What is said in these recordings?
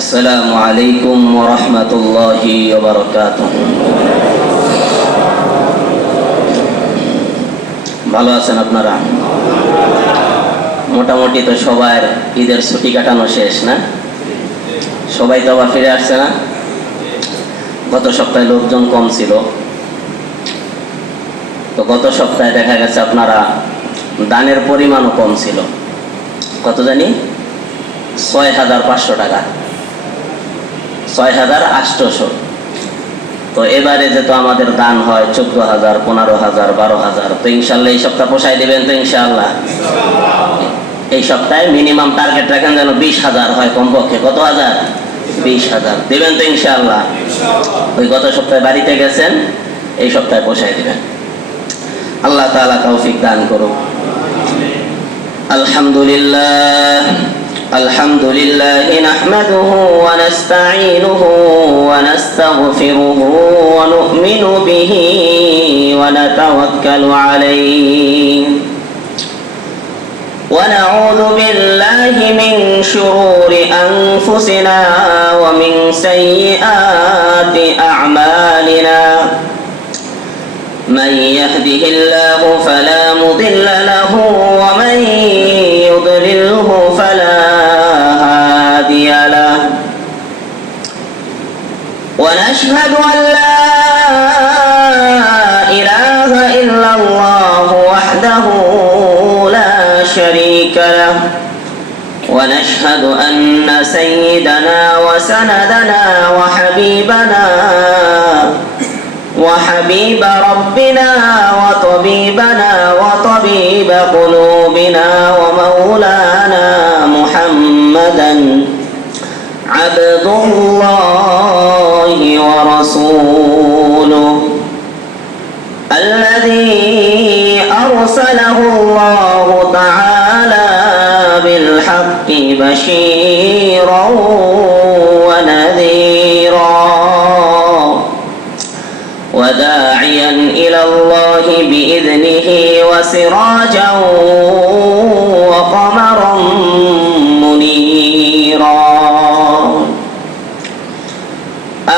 আসসালামু আলাইকুম ওয়া রাহমাতুল্লাহি ওয়া বারাকাতুহু। ভালো আছেন আপনারা? মোটামুটি তো সবার ঈদের ছুটি কাটানো শেষ না? সবাই তো আবার ফিরে আসছে না? গত সপ্তাহে লোকজন কম ছিল, তো গত সপ্তাহে দেখা গেছে আপনারা দানের পরিমাণও কম ছিল। কত জানি? 6,500 টাকা, 6,800। তো এবারে যেহেতু আমাদের দান হয় 14,000, 15,000, 12,000, তো ইনশাল্লাহ এই সপ্তাহ পোষায় দিবেন তো ইনশাল্লাহ? এই সপ্তাহে মিনিমাম টার্গেট রাখেন যেন 20,000 হয় কমপক্ষে। কত হাজার? 20,000 দিবেন তো ইনশাল্লাহ? ওই গত সপ্তাহে বাড়িতে গেছেন, এই সপ্তাহে পোষায় দিবেন। আল্লাহ তাআলা তৌফিক দান করুন। আলহামদুলিল্লাহ আলহামদুলিল্লাহ নাহমাদুহু ওয়া নাস্তাঈনুহু ওয়া নাস্তাগফিরুহু ওয়া নু'মিনু বিহি ওয়া নাতাওয়াক্কালু আলাইহি ওয়া নাউযু বিল্লাহি মিন শুরুরি আনফুসিনা ওয়া মিন সাইয়্যাতি আ'মালিনা। من يهده الله فلا مضل له ومن يضلله فلا هادي له، ونشهد أن لا إله إلا الله وحده لا شريك له، ونشهد أن سيدنا وسندنا وحبيب ربنا وطبيبنا وطبيب قلوبنا ومولانا محمدا عبد الله ورسوله الذي أرسله الله تعالى بالحق بشيرا ونذيرا وداعيا إلى الله بإذنه وسراجا وقمرا منيرا.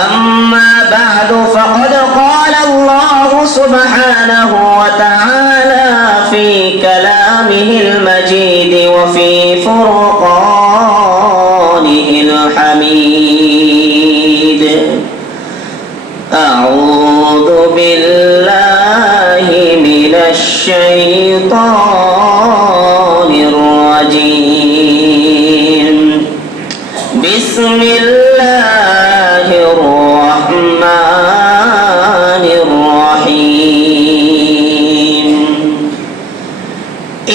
أما بعد فقد قال الله سبحانه وتعالى في كلامه المجيد وفي فرقانه الحميد: أعوذ بالله من الشيطان الرجيم. بسم الله الرحمن الرحيم.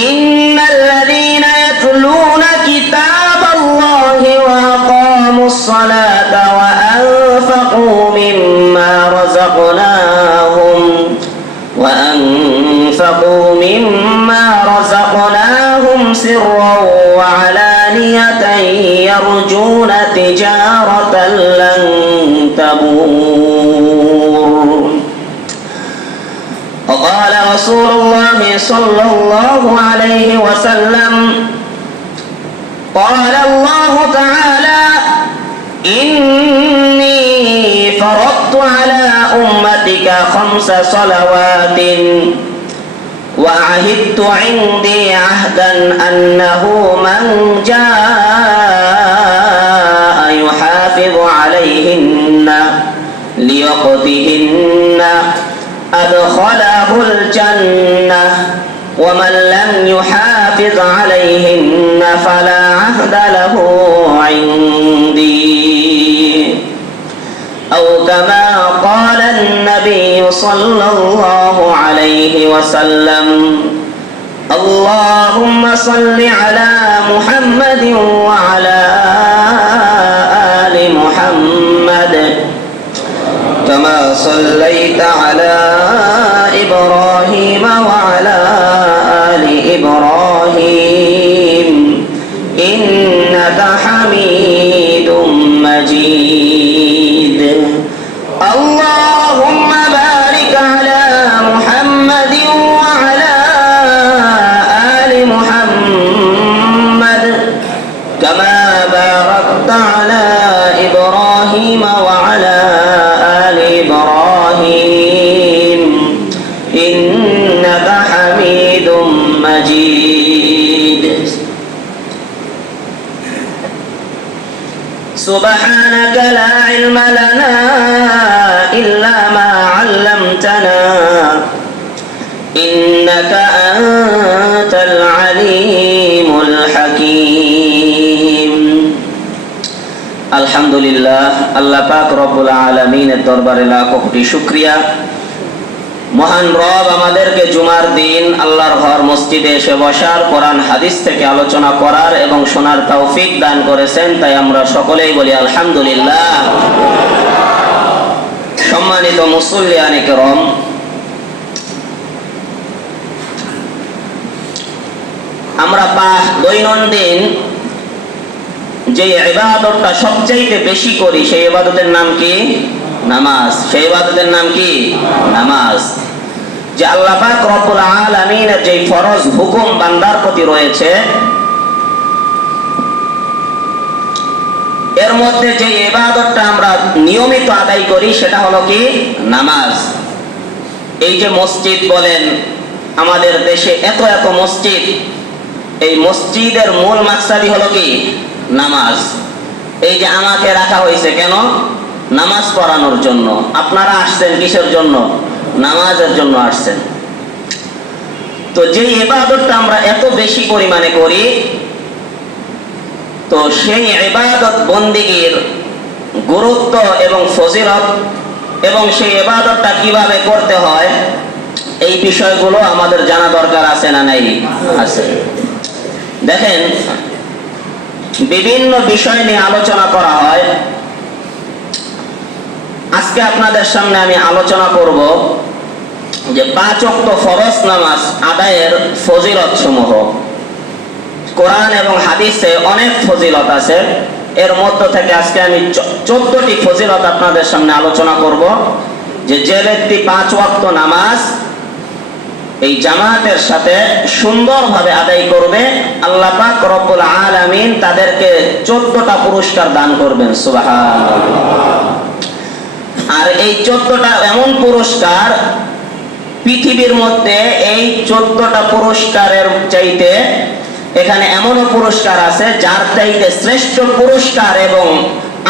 إن الذين يتلون كتاب الله وأقاموا الصلاة وأنفقوا مما رزقناهم سرا وعلانية يرجون تجارة لن تبور. وقال رسول الله صلى الله عليه وسلم: قال الله تعالى: إني فرضت على أمتك 5 صلوات وعهدت عندي عهدا أنه من جاء يحافظ عليهن لوقتهن أدخله الجنة ومن لم يحافظ عليهن فلا عهد له عندي، أو كما قال النبي صلى الله عليه وسلم: اللهم صل على محمد وعلى آل محمد كما صليت على إبراهيم وعلى آل إبراهيم إنك حميد مجيد. اللهم بارك على محمد وعلى آل محمد كما باركت على إبراهيم وعلى آل إبراهيم إنك حميد مجيد سبحانك لا علم لنا إلا ما علمتنا إنك أنت العليم الحكيم আলহামদুলিল্লাহ আল্লাহ পাক রব্বুল আলামিনের দরবারে লাখো কোটি শুকরিয়া। মহান রব আমাদেরকে জুমার দিন আল্লাহর ঘর মসজিদে এসে বসার, কোরআন হাদিস থেকে আলোচনা করার এবং শোনার তৌফিক দান করেছেন, তাই আমরা সকলেই বলি আলহামদুলিল্লাহ। সম্মানিত মুসল্লিয়ানে কেরাম, আমরা দৈনন্দিন যে ইবাদতটা সবচেয়ে বেশি করি সেই ইবাদতের নাম কি? নামাজ। সেই ইবাদতের নাম কি? নামাজ। যে আল্লাহ পাক রব্বুল আলামিনের যে ফরজ হুকুম বান্দার প্রতি রয়েছে, এর মধ্যে যে ইবাদতটা আমরা নিয়মিত আদায় করি সেটা হলো কি? নামাজ। এই যে মসজিদ বলেন, আমাদের দেশে এত এত মসজিদ, এই মসজিদের মূল মাকসাদই হলো কি? নামাজ। এই যে আমাকে রাখা হয়েছে কেন? নামাজ পড়ানোর জন্য। আপনারা আসছেন কিসের জন্য? নামাজের জন্য আসছেন। তো যে ইবাদতটা আমরা এত বেশি পরিমাণে করি, তো সেই ইবাদত বন্দেগীর গুরুত্ব এবং ফজিলত এবং সেই ইবাদতটা কিভাবে করতে হয়, এই বিষয়গুলো আমাদের জানা দরকার আছে না নাই? আছে। দেখেন, বিভিন্ন বিষয় নিয়ে আলোচনা করা হয়। আজকে আপনাদের সামনে আমি আলোচনা করব যে 5 ওয়াক্ত ফরজ নামাজ আদায়ের ফজিলত সমূহ। কোরআন এবং হাদিসে অনেক ফজিলত আছে, এর মধ্য থেকে আজকে আমি 14টি ফজিলত আপনাদের সামনে আলোচনা করব। যে ব্যক্তি 5 ওয়াক্ত নামাজ এই জামাতের সাথে সুন্দরভাবে আদায় করবে, আল্লাহ পাক রব্বুল আলামিন তাদেরকে 14টা পুরস্কার দান করবেন। সুবহানাল্লাহ। আর এই 14টা এমন পুরস্কার, পৃথিবীর মধ্যে এই 14টা পুরস্কারের চাইতে এখানে এমনও পুরস্কার আছে যার চাইতে শ্রেষ্ঠ পুরস্কার এবং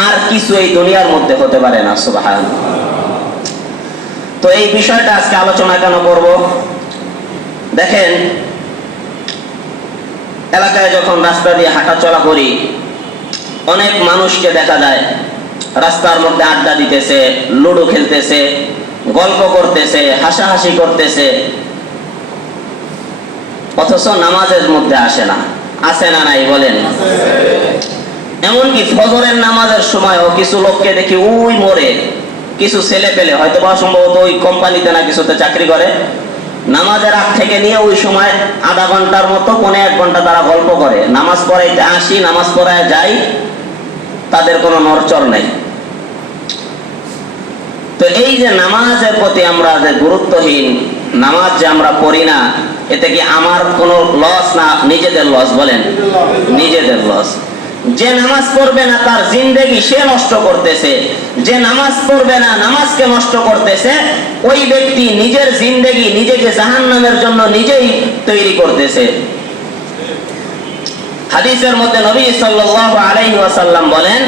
আর কিছু এই দুনিয়ার মধ্যে হতে পারে না। সুবহানাল্লাহ। তো এই বিষয়টা আজকে আলোচনা কেন করব? দেখেন, এলাকায় যখন রাস্তা দিয়ে হাঁটা চলা করি, অনেক মানুষকে দেখা যায় রাস্তার মধ্যে আড্ডা দিতেছে, লুডো খেলতেছে, গল্প করতেছে, হাসাহাসি করতেছে, অথচ নামাজের মধ্যে আসে না। আছে না নাই বলেন? এমনকি ফজরের নামাজের সময়ও কিছু লোককে দেখি ওই মোড়ে কিছু ছেলে পেলে, হয়তো বা সম্ভবত ওই কোম্পানিতে না কিছুতে চাকরি করে, নামাজের আগ থেকে নিয়ে ওই সময় আধা ঘন্টার মতো 1.5 ঘন্টা তারা গল্প করে। নামাজ পড়াইতে আসি, নামাজ পড়ায় যাই, তাদের কোনো নড়চড় নেই। তো এই যে নামাজের প্রতি আমরা যে গুরুত্বহীন, নামাজ যে আমরা পড়ি না, এতে কি আমার কোনো লস না নিজেদের লস? বলেন, নিজেদের লস। যে নামাজ পড়বে না তার জিন্দেগি সে নষ্ট করতেছে, যে নামাজ পড়বে না নামাজকে নষ্ট করতেছে, ওই ব্যক্তি নিজের জিন্দেগি নিজেকে জাহান্নামের জন্য নিজেই তৈরি করতেছে। হাদিসের মধ্যে নবী সাল্লাল্লাহু আলাইহি ওয়াসাল্লাম বলেন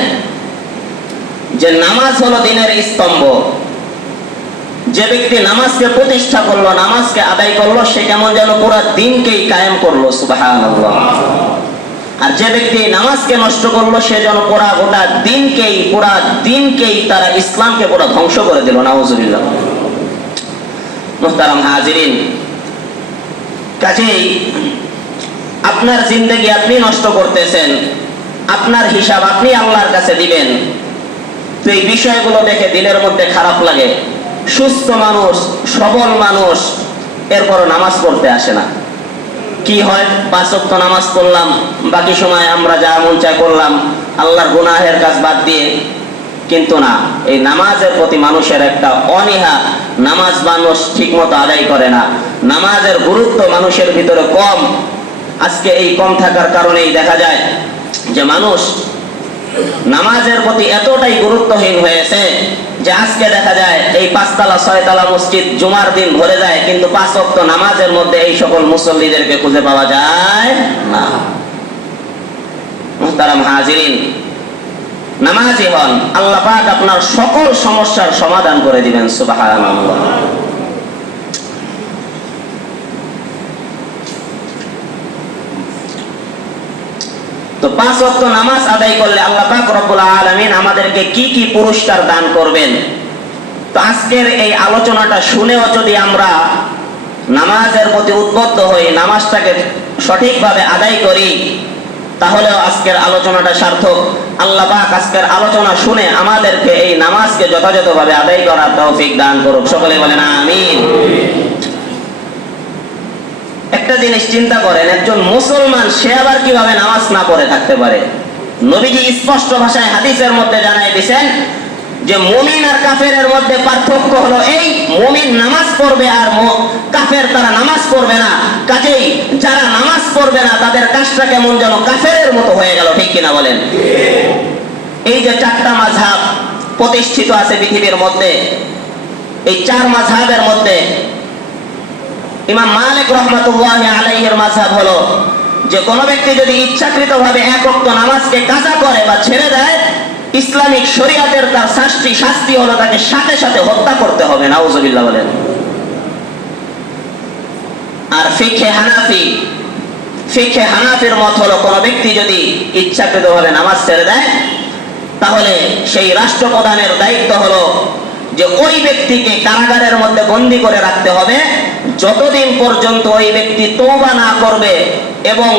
যে নামাজ হলো দ্বীনের স্তম্ভ। যে ব্যক্তি নামাজকে প্রতিষ্ঠা করলো, নামাজকে আদায় করলো, সে কেমন যেন পুরো দ্বীনকেই কায়েম করলো। সুবহানাল্লাহ। আর যে ব্যক্তি নামাজকে নষ্ট করলো, সে যেন গোটা দ্বীনকেই তারা ইসলামকে পুরো ধ্বংস করে দিল। নাউজুবিল্লাহ। মুহতারাম হাজিরিন, কাজেই আপনার জিন্দেগি আপনি নষ্ট করতেছেন, আপনার হিসাব আপনি আল্লাহর কাছে দিবেন। তো এই বিষয়গুলো দেখে দিলের মধ্যে খারাপ লাগে। সুস্থ মানুষ, সবল মানুষ, এরপর নামাজ পড়তে আসে না। কি হয়? 5 ওয়াক্ত নামাজ পড়লাম, বাকি সময় আমরা যা মন চায় করলাম, আল্লাহর গুনাহের কাজ বাদ দিয়ে। কিন্তু না, এই নামাজের প্রতি মানুষের একটা অনীহা, নামাজ মানুষ ঠিক মতো আদায় করে না, নামাজের গুরুত্ব মানুষের ভিতরে কম। আজকে এই কম থাকার কারণেই দেখা যায় যে মানুষ নামাজের প্রতি এতটাই গুরুত্বহীন হয়েছে যে আজকে দেখা যায় এই 5 তলা 6 তলা মসজিদ জুমার দিন ভরে যায়, কিন্তু 5 ওয়াক্ত নামাজের মধ্যে এই সকল মুসল্লিদেরকে খুঁজে পাওয়া যায় না। মুহতারাম হাজিরিন, নামাজি হন, আল্লাহ পাক আপনার সকল সমস্যার সমাধান করে দিবেন। সুবহানাল্লাহ। তো 5 ওয়াক্ত নামাজ আদায় করলে আল্লাহ পাক রব্বুল আলামিন আমাদেরকে কি কি পুরস্কার দান করবেন। তো আজকের এই আলোচনাটা শুনেও যদি আমরা নামাজের প্রতি উদ্বুদ্ধ হই, নামাজটাকে সঠিকভাবে আদায় করি, তাহলে আজকের আলোচনাটা সার্থক। আল্লাহ পাক আজকের আলোচনা শুনে আমাদেরকে এই নামাজকে যথাযথভাবে আদায় করার তৌফিক দান করুক। সকলে বলেন আমিন। একটা জিনিস চিন্তা করেন, একজন মুসলমান সে আবার কিভাবে নামাজ না পড়ে থাকতে পারে? নবীজি স্পষ্ট ভাষায় হাদিসের মধ্যে জানাই দিয়েছেন যে মুমিন আর কাফেরের মধ্যে পার্থক্য হলো এই, মুমিন নামাজ পড়বে আর কাফের তারা নামাজ পড়বে না। কাজেই যারা নামাজ পড়বে না তাদের কাজটা কেমন যেন কাফেরের মতো হয়ে গেল, ঠিক কিনা বলেন? এই যে 4টা মাযহাব প্রতিষ্ঠিত আছে পৃথিবীর মধ্যে, এই 4 মাযহাবের মধ্যে ইমাম মালিক রাহমাতুল্লাহি আলাইহির মাযহাব হলো যে কোন ব্যক্তি যদি ইচ্ছাকৃতভাবে 1 ওয়াক্ত নামাজকে কাজা করে বা ছেড়ে দেয়, ইসলামিক শরীয়তের তার শাস্তি হলো তাকে সাথে সাথে হত্যা করতে হবে। নাউজুবিল্লাহ বলেন। আর ফিকহে হানাফির মত হলো কোন ব্যক্তি যদি ইচ্ছাকৃতভাবে নামাজ ছেড়ে দেয়, তাহলে সেই রাষ্ট্রপ্রধানের দায়িত্ব হলো যে ওই ব্যক্তিকে কারাগারের মধ্যে বন্দী করে রাখতে হবে যতদিন পর্যন্ত ওই ব্যক্তি তওবা না করবে এবং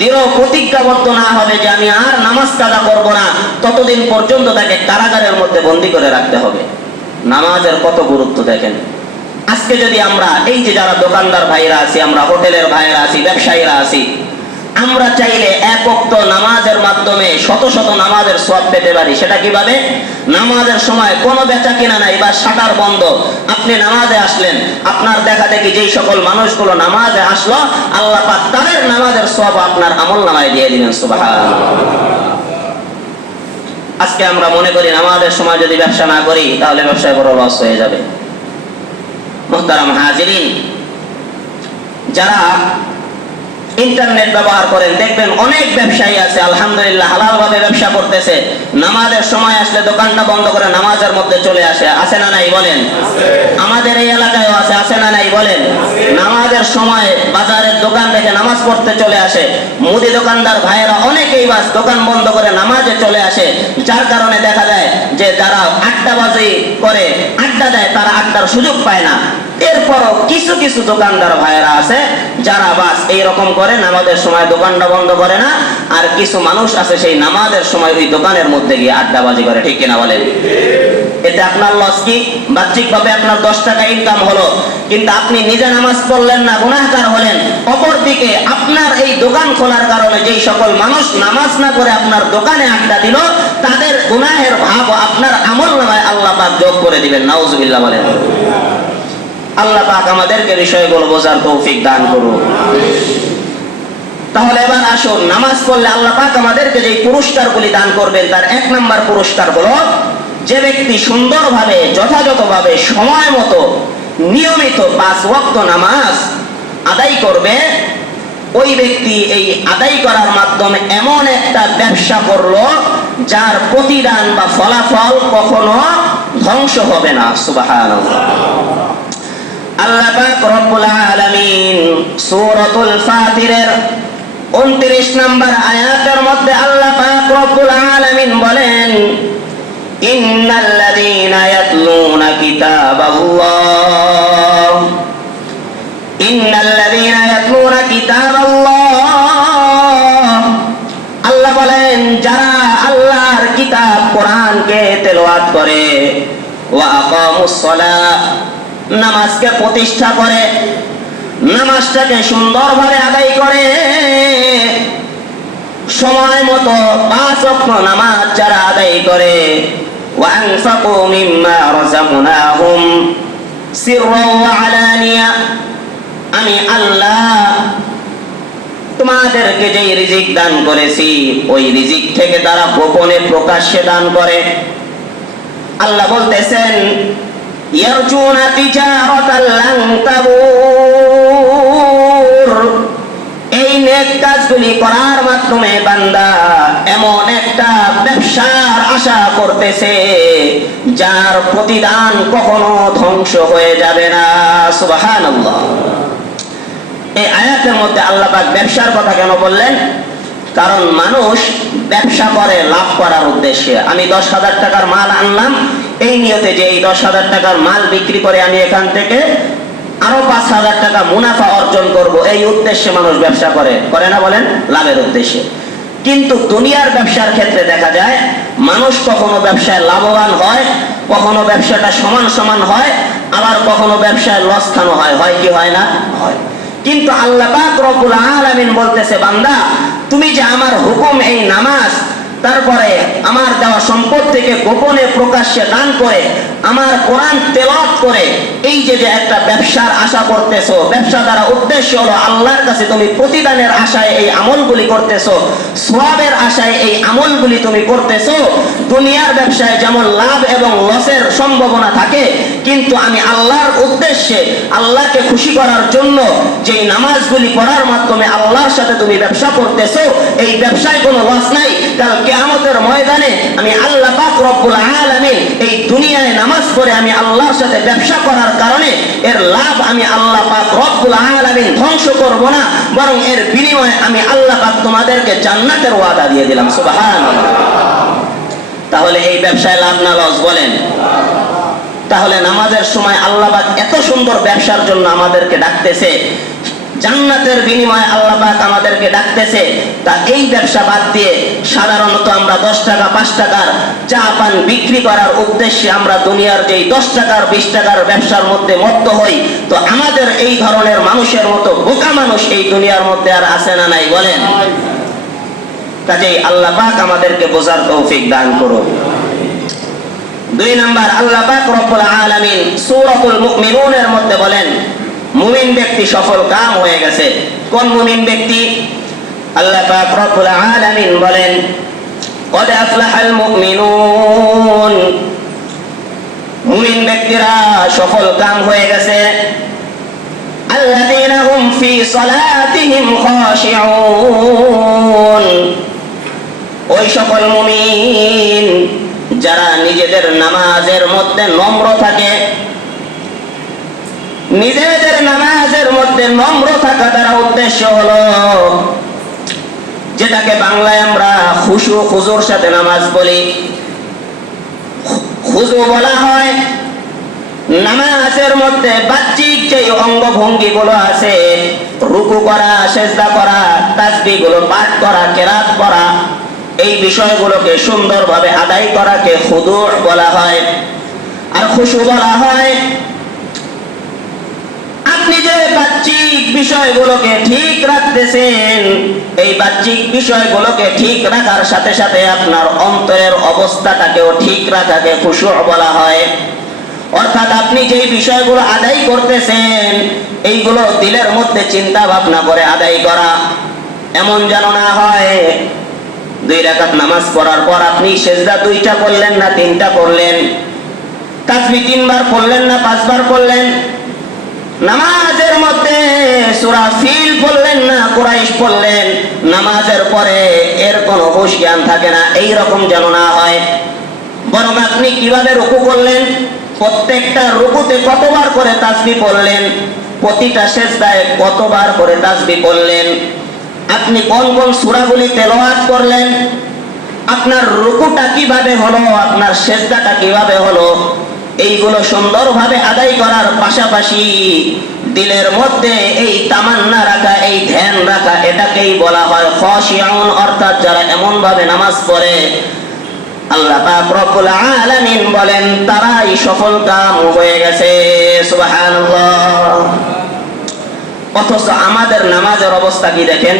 দৃঢ় প্রতিজ্ঞাবদ্ধ না হবে যে আমি আর নামাজ কাজা করব না, ততদিন পর্যন্ত তাকে কারাগারের মধ্যে বন্দী করে রাখতে হবে। নামাজের কত গুরুত্ব দেখেন। আজকে যদি আমরা এই যে যারা দোকানদার ভাইরা আছি, আমরা হোটেলের ভাইরা আছি, ব্যবসায়ীরা আছি, আমরা চাইলে 1 ওয়াক্ত নামাজের মাধ্যমে শত শত নামাজের সওয়াব পেতে পারি। সেটা কিভাবে? নামাজের সময় কোনো বেচা কিনা নাই বা শাটার বন্ধ, আপনি নামাজে আসলেন, আপনার দেখা দেখি যেই সকল মানুষগুলো নামাজে আসলো, আল্লাহ পাক তাদের নামাজের সওয়াব আপনার আমলনামায় দিয়ে দিবেন। সুবহানাল্লাহ। আজকে আমরা মনে করি নামাজের সময় যদি ব্যবসা না করি তাহলে ব্যবসায় বড় লস হয়ে যাবে। মুহতারাম হাজিরিন, যারা ইন্টারনেট ব্যবহার করেন দেখবেন অনেক ব্যবসায়ী আছে আলহামদুলিল্লাহ হালাল ভাবে ব্যবসা করতেছে, নামাজের সময় আসলে দোকানটা বন্ধ করে নামাজের মধ্যে চলে আসে। আছে না নাই বলেন? আমাদের এই এলাকায়ও আছে। আছে না নাই বলেন? নামাজের সময় বাজারের দোকান থেকে নামাজ পড়তে চলে আসে। মুদি দোকানদার ভাইয়েরা অনেকেই বাস দোকান বন্ধ করে নামাজে চলে আসে, যার কারণে দেখা যায় যে যারা আড্ডাবাজি করে আড্ডা দেয় তারা আড্ডার সুযোগ পায় না। এরপরও কিছু কিছু দোকানদার ভাইয়েরা আছে যারা বাস এইরকম করে নামাজের সময় দোকানটা বন্ধ করে না, আর কিছু মানুষ আছে সেই নামাজের সময় ওই দোকানের মধ্যে গিয়ে আড্ডাবাজি করে, ঠিক কিনা বলেন? এতে আপনার লস কি? বাহ্যিকভাবে আপনার 10 টাকা ইনকাম হলো, কিন্তু আপনি নিজে নামাজ পড়লেন না, গুনাহগার হলেন। অপরদিকে আপনার এই দোকান খোলার কারণে যেই সকল মানুষ নামাজ না করে আপনার দোকানে আড্ডা দিল, তাদের গুনাহের ভাব আপনার আমলনামায় আল্লাহ পাক যোগ করে দিবেন। নাউজুবিল্লাহ বলেন। আল্লাহ পাক আমাদেরকে বিষয়গুলো বোঝার তৌফিক দান করুন। তাহলে এবার আসুন, নামাজ পড়লে আল্লাহ পাক আমাদেরকে যে পুরস্কারগুলি দান করবেন তার 1 নম্বর পুরস্কার হলো যে ব্যক্তি সুন্দরভাবে যথাযথভাবে সময় মতো নিয়মিত 5 ওয়াক্ত নামাজ আদায় করবে, ওই ব্যক্তি এই আদায় করার মাধ্যমে এমন একটা ব্যবসা করলো যার প্রতিদান বা ফলাফল কখনো ধ্বংস হবে না। সুবহানাল্লাহ। আল্লাহ পাক রব্বুল আলামিন সূরাতুল ফাতিরের 29 নম্বর আয়াতের মধ্যে আল্লাহ পাক রব্বুল আলামিন বলেন, ইন্নাল্লাযীনা ইয়াতলুনা কিতাবাল্লাহ ইন্নাল্লাযীনা ইয়াতলুনা কিতাবাল্লাহ, আল্লাহ বলেন যারা আল্লাহর কিতাব কোরআনকে তেলাওয়াত করে, ওয়া আকামুস সালাহ, নামাজকে প্রতিষ্ঠা করে, নামাজটাকে সুন্দরভাবে আদায় করে, সময় মতো 5 ওয়াক্ত নামাজ যারা আদায় করে, ওয়া আনফাকু মিম্মা রাযাকনাহুম সিররা ওয়া আলানিয়া, আমি আল্লাহ তোমাদেরকে যেই রিজিক দান করেছি ওই রিজিক থেকে তারা গোপনে প্রকাশ্যে দান করে। আল্লাহ বলতেছেন ইয়ারজুনা তিজারাতাল লান তাবুর, এই নেক কাজগুলি করার মাধ্যমে বান্দা এমন একটা ব্যবসার আশা করতেছে যার প্রতিদান কখনো ধ্বংস হয়ে যাবে না। সুবহানাল্লাহ। এই আয়াতের মধ্যে আল্লাহ পাক ব্যবসার কথা কেন বললেন? কারণ মানুষ ব্যবসা করে লাভ করার উদ্দেশ্যে। আমি 10,000 টাকার মাল আনলাম এই নিয়তে যে এই 10,000 টাকার মাল বিক্রি করে আমি এখান থেকে আরো 5,000 টাকা মুনাফা অর্জন করব, এই উদ্দেশ্যে মানুষ ব্যবসা করে না বলেন? লাভের উদ্দেশ্যে। কিন্তু দুনিয়ার ব্যবসার ক্ষেত্রে দেখা যায় মানুষ কখনো ব্যবসায় লাভবান হয়, কখনো ব্যবসাটা সমান সমান হয়, আবার কখনো ব্যবসায় লস খানো হয়। হয় কি হয় না? হয়। কিন্তু আল্লাহ পাক রব্বুল আলামিন বলতেছে, বান্দা তুমি যে আমার হুকুম এই নামাজ, তারপরে আমার দেওয়া সম্পদ থেকে গোপনে প্রকাশ্যে দান করে, আমার কোরআন তেলাওয়াত করে এই যে একটা ব্যবসার আশা করতেছো, ব্যবসা দ্বারা উদ্দেশ্য হলো আল্লাহর কাছে তুমি প্রতিদানের আশায় এই আমলগুলি করতেছো, সওয়াবের আশায় এই আমলগুলি তুমি করতেছো। দুনিয়ার ব্যবসায় যেমন লাভ এবং লসের সম্ভাবনা থাকে, কিন্তু আমি আল্লাহর উদ্দেশ্যে আল্লাহকে খুশি করার জন্য যেই নামাজগুলি পড়ার মাধ্যমে আল্লাহর সাথে তুমি ব্যবসা করতেছো, এই ব্যবসায় কোনো লস নাই। কাল কিয়ামতের ময়দানে আমি আল্লাহ পাক রব্বুল আলামিন এই দুনিয়ায় নামাজ পড়ে আমি আল্লাহর সাথে ব্যবসা করার কারণে এর লাভ আমি আল্লাহ পাক রব্বুল আলামিন ধ্বংস করব না, বরং এর বিনিময়ে আমি আল্লাহ পাক তোমাদেরকে জান্নাতের ওয়াদা দিয়ে দিলাম। সুবহানাল্লাহ। তাহলে এই ব্যবসায় লাভ না লস বলেন? তাহলে নামাজের সময় আল্লাহ পাক এত সুন্দর ব্যবসার জন্য আমাদেরকে ডাকতেছে, জান্নাতের বিনিময়ে আল্লাহ পাক আমাদেরকে ডাকতেছে, তা এই ব্যবসা বাদ দিয়ে সাধারণত আমরা 10 টাকা 5 টাকার চা পান বিক্রি করার উদ্দেশ্যে আমরা দুনিয়ার যেই 10 টাকার 20 টাকার ব্যবসার মধ্যে মত্ত হই। তো আমাদের এই ধরনের মানুষের মতো বোকা মানুষ এই দুনিয়ার মধ্যে আর আছে না নাই বলেন? কাজেই আল্লাহ পাক আমাদেরকে বোঝার তৌফিক দান করুন। 2 নাম্বার, আল্লাহ পাক রব্বুল আলামিন সূরাতুল মুমিনুনের মধ্যে বলেন মুমিন ব্যক্তি সফল কাম হয়ে গেছে। কোন মুমিন ব্যক্তি? আল্লাহ পাক রব্বুল আলামিন বলেন কদ আফলাহাল মুমিনুন, মুমিন ব্যক্তিরা সফল কাম হয়ে গেছে। আল্লাযীনা হুম ফি সালাতিহিম খাশিউন, ওই সকল মুমিন যারা নিজেদের নামাজের মধ্যে নম্র থাকে। নিজেদের নামাজের মধ্যে নম্র থাকা দ্বারা উদ্দেশ্য হলো যেটাকে বাংলায় আমরা খুশু খুজুর সাথে নামাজ বলি। খুজু বলা হয় নামাজের মধ্যে বাহ্যিক যে অঙ্গভঙ্গি গুলো আছে, রুকু করা, সেজদা করা, তাসবিহ গুলো পাঠ করা, কেরাত করা, এই বিষয়গুলোকে সুন্দরভাবে আদায় করাকে খুদু বলা হয়। আর খুশু বলা হয় আপনি যে বাহ্যিক বিষয়গুলোকে ঠিক রাখতেছেন, এই বাহ্যিক বিষয়গুলোকে ঠিক রাখার সাথে সাথে আপনার অন্তরের অবস্থাটাকেও ঠিক রাখাকে খুশু বলা হয়। অর্থাৎ আপনি যে বিষয়গুলো আদায় করতেছেন এইগুলো দিলের মধ্যে চিন্তা ভাবনা করে আদায় করা। এমন যেন না হয় 2 রাকাত নামাজ পড়ার পর আপনি সেজদা 2টা করলেন না 3টা করলেন, তাসবিহ 3 বার করলেন না 5 বার করলেন, নামাজের মধ্যে সূরা ফিল পড়লেন না কুরাইশ পড়লেন, নামাজের পরে এর কোনো হুঁশ জ্ঞান থাকে না, এই রকম যেন না হয়। বরং আপনি কিভাবে রুকু করলেন, প্রত্যেকটা রুকুতে কতবার করে তাসবিহ পড়লেন, প্রতিটা সেজদায় কতবার করে তাসবিহ পড়লেন, আপনি কোন কোন সূরাগুলি তেলাওয়াত করলেন, আপনার রুকুটা কিভাবে হলো, আপনার সেজদাটা কিভাবে হলো, এইগুলো সুন্দরভাবে আদায় করার পাশাপাশি দিলের মধ্যে এই তামান্না রাখা, এই ধ্যান রাখা, এটাকেই বলা হয় খাশিউন। অর্থাৎ যারা এমন ভাবে নামাজ পড়ে আল্লাহ পাক রব্বুল আলামিন বলেন তারাই সফল কাম হয়ে গেছে। সুবহানাল্লাহ। অথচ আমাদের নামাজের অবস্থা কি দেখেন,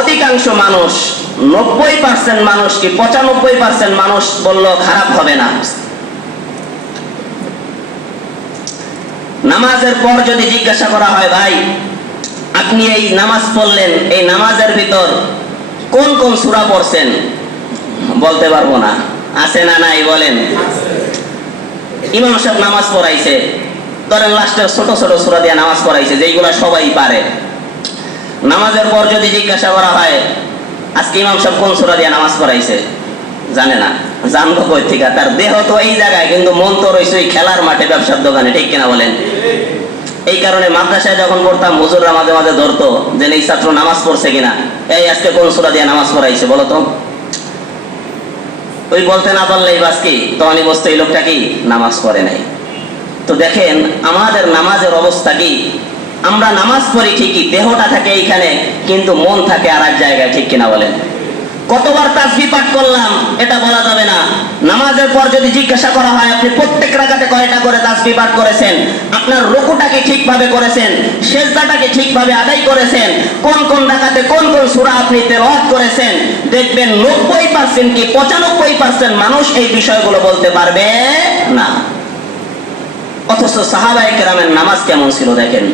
অধিকাংশ মানুষ 90% মানুষ কি 95% মানুষ বলল খারাপ হবে না। নামাজের পর যদি জিজ্ঞাসা করা হয় ভাই আপনি এই নামাজ পড়লেন, এই নামাজের ভিতর কোন কোন সূরা পড়ছেন? বলতে পারবো না। আছে না নাই বলেন? ইমাম সাহেব নামাজ পড়াইছে, ধরেন লাস্টের ছোট ছোট সূরা দিয়ে নামাজ পড়াইছে, যেইগুলা সবাই পারে। নামাজের পর যদি জিজ্ঞাসা করা হয় আজকে ইমাম সাহেব কোন সূরা দিয়ে নামাজ পড়াইছে, জানে না। জানবো কই থেকে? তার দেহ তো এই জায়গায়, কিন্তু মন তো রয়েছে ওই খেলার মাঠে, ব্যবসার দোকানে, ঠিক কিনা বলেন? এই কারণে মাদ্রাসায় যখন পড়তাম হুজুররা মাঝে মাঝে ধরতো যে এই ছাত্র নামাজ পড়ছে কিনা, এই আজকে কোন সূরা দিয়ে নামাজ পড়াইছে বলো তো। ওই বলতে না পারলেই বাস কি, তখনই বুঝতো এই লোকটা কি নামাজ পড়ে নাই। তো দেখেন আমাদের নামাজের অবস্থা কি। আমরা নামাজ পড়ি ঠিকই, দেহটা থাকে এইখানে, কিন্তু মন থাকে আর এক জায়গায়, ঠিক কিনা বলেন? কতবার তাসবিহ পাঠ করলাম এটা বলা যাবে না। নামাজের পর যদি জিজ্ঞাসা করা হয় আপনি প্রত্যেক রাকাতে কয়টা করে তাসবিহ পাঠ করেছেন, আপনার রুকুটাকে ঠিকভাবে করেছেন, সিজদাটাকে ঠিকভাবে আদায় করেছেন, কোন কোন রাকাতে কোন কোন সূরা আপনি তেলাওয়াত করেছেন, দেখবেন 90% কি 95% মানুষ এই বিষয়গুলো বলতে পারবে না। অথচ সাহাবায়ে কেরামের নামাজ কেমন ছিল দেখেন।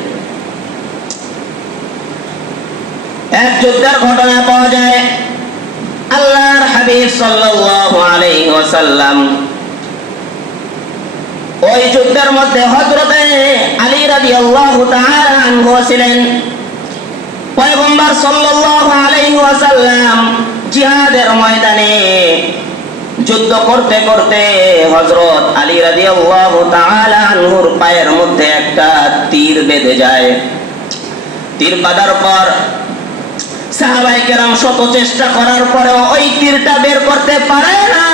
এক যুদ্ধের ঘটনা পাওয়া যায়, আল্লাহর হাবিব সাল্লাল্লাহু আলাইহি ওয়াসাল্লাম ওই যুদ্ধের মধ্যে হযরতে আলী রাদিয়াল্লাহু তাআলা আনহু ছিলেন। পয়গম্বর সাল্লাল্লাহু আলাইহি ওয়াসাল্লাম জিহাদের ময়দানে যুদ্ধ করতে করতে হযরত আলী রাদিয়াল্লাহু তাআলা আনহুর পায়ের মধ্যে একটা তীর বেঁধে যায়। তীর বাঁধার পর সাহাবায়ে কেরাম শত চেষ্টা করার পরেও ওই তীরটা বের করতে পারে না,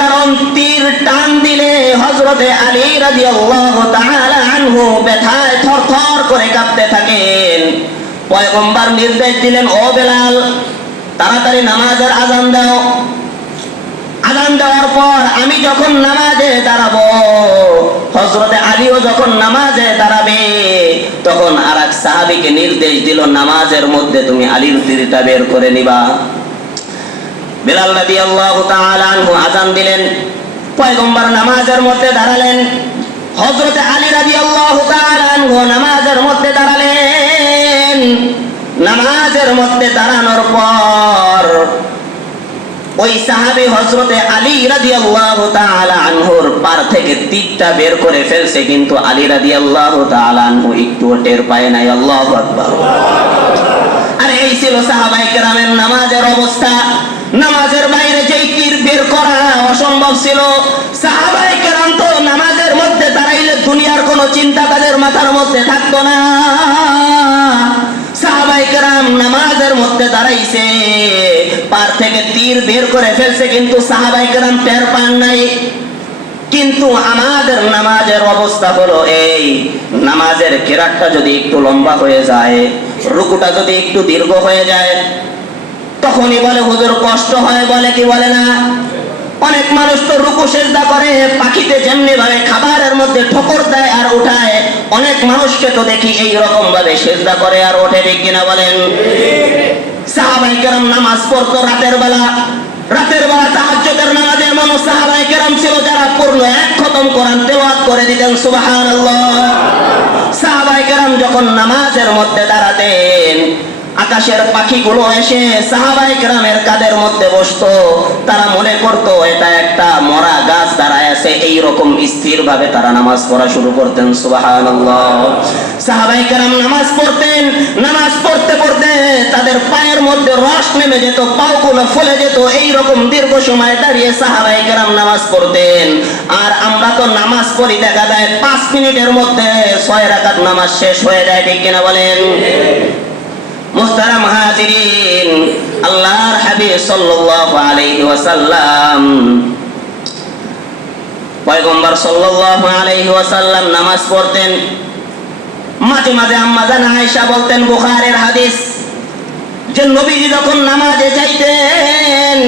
কারণ তীর টান দিলে হযরতে আলী রাদিয়াল্লাহু তাআলা আনহু ব্যথায় থরথর করে কাঁপতে থাকেন। পয়গম্বর নির্দেশ দিলেন, ও বেলাল তাড়াতাড়ি নামাজের আযান দাও। আযান দেওয়ার পর আমি যখন নামাজে দাঁড়াবো, হযরতে আলীও যখন নামাজে দাঁড়াবে, তখন আরেক সাহাবীকে নির্দেশ দিল নামাজের মধ্যে তুমি আলীর তীরটা বের করে নিবা। বেলাল রাদিয়াল্লাহু তাআলা আনহু আযান দিলেন, পয়গম্বর নামাজের মধ্যে দাঁড়ালেন, হযরতে আলী রাদিয়াল্লাহু তাআলা আনহু নামাজের মধ্যে দাঁড়ালেন। নামাজের মধ্যে দাঁড়ানোর পর ওই সাহাবী হযরতে আলী রাদিয়াল্লাহু তাআলা আনহুর পার থেকে তীরটা বের করে ফেলছে, কিন্তু আলী রাদিয়াল্লাহু তাআলা আনহু একটু টের পায় নাই। আল্লাহু আকবার। আর এই ছিল সাহাবায়ে কেরামের নামাজের অবস্থা। নামাজের বাইরে যেই তীর বের করা অসম্ভব ছিল। সাহাবায়ে কেরাম তো নামাজের মধ্যে দাঁড়াইলে দুনিয়ার কোনো চিন্তা তাদের মাথার মধ্যে থাকতো না। সাহাবায়ে কেরাম নামাজের মধ্যে দাঁড়াইছে, পার থেকে তীর বের করে ফেলছে, কিন্তু সাহাবায়ে কেরাম টের পান নাই। কিন্তু আমাদের নামাজের অবস্থা হলো এই, নামাজের কেরাতটা যদি একটু লম্বা হয়ে যায়, রুকুটা যদি একটু দীর্ঘ হয়ে যায়, তখনই বলে হুজুর কষ্ট হয়, বলে কি বলে না? অনেক মানুষ তো রুকু সিজদা করে পাখিতে যেমনি ভাবে খাবারের মধ্যে ঠোকর দেয় আর উঠায়, অনেক মানুষকে তো দেখি এই রকম ভাবে সিজদা করে আর ওঠে, ঠিক কিনা বলেন? সাহাবায়ে কেরাম নামাজ পড়তো রাতের বেলা। রাতের বেলা তাহাজ্জুদের নামাজে এমন সাহাবায়ে কেরাম ছিল যারা পূর্ণ এক খতম কোরআন তেলাওয়াত করে দিতেন, সুবহানাল্লাহ। সাহাবায়ে কেরাম যখন নামাজের মধ্যে দাঁড়াতেন, আকাশের পাখিগুলো এসে সাহাবায়ে কেরামের কাঁধের মধ্যে বসতো। তারা মনে করতো এটা একটা মরা গাছ দাঁড়ায় আছে, এই রকম স্থির ভাবে তারা নামাজ পড়া শুরু করতেন, সুবহানাল্লাহ। সাহাবায়ে কেরাম নামাজ পড়তেন, নামাজ পড়তে পড়তে তাদের পায়ের মধ্যে রস নেমে যেত, পাগুলো ফুলে যেত, এই রকম দীর্ঘ সময় দাঁড়িয়ে সাহাবায়ে কেরাম নামাজ পড়তেন। আর আমরা তো নামাজ পড়ি দেখা যায় 5 মিনিটের মধ্যে 6 রাকাত নামাজ শেষ হয়ে যায়, ঠিক কিনা বলেন? মুহতারাম হাজিরিন, আল্লাহর হাবিব সাল্লাল্লাহু আলাইহি ওয়াসাল্লাম, পয়গম্বর সাল্লাল্লাহু আলাইহি ওয়াসাল্লাম নামাজ পড়তেন। মাঝে মাঝে আম্মা জান আয়েশা বলতেন, বুখারীর হাদিস, যে নবীজি যখন নামাজে যাইতেন,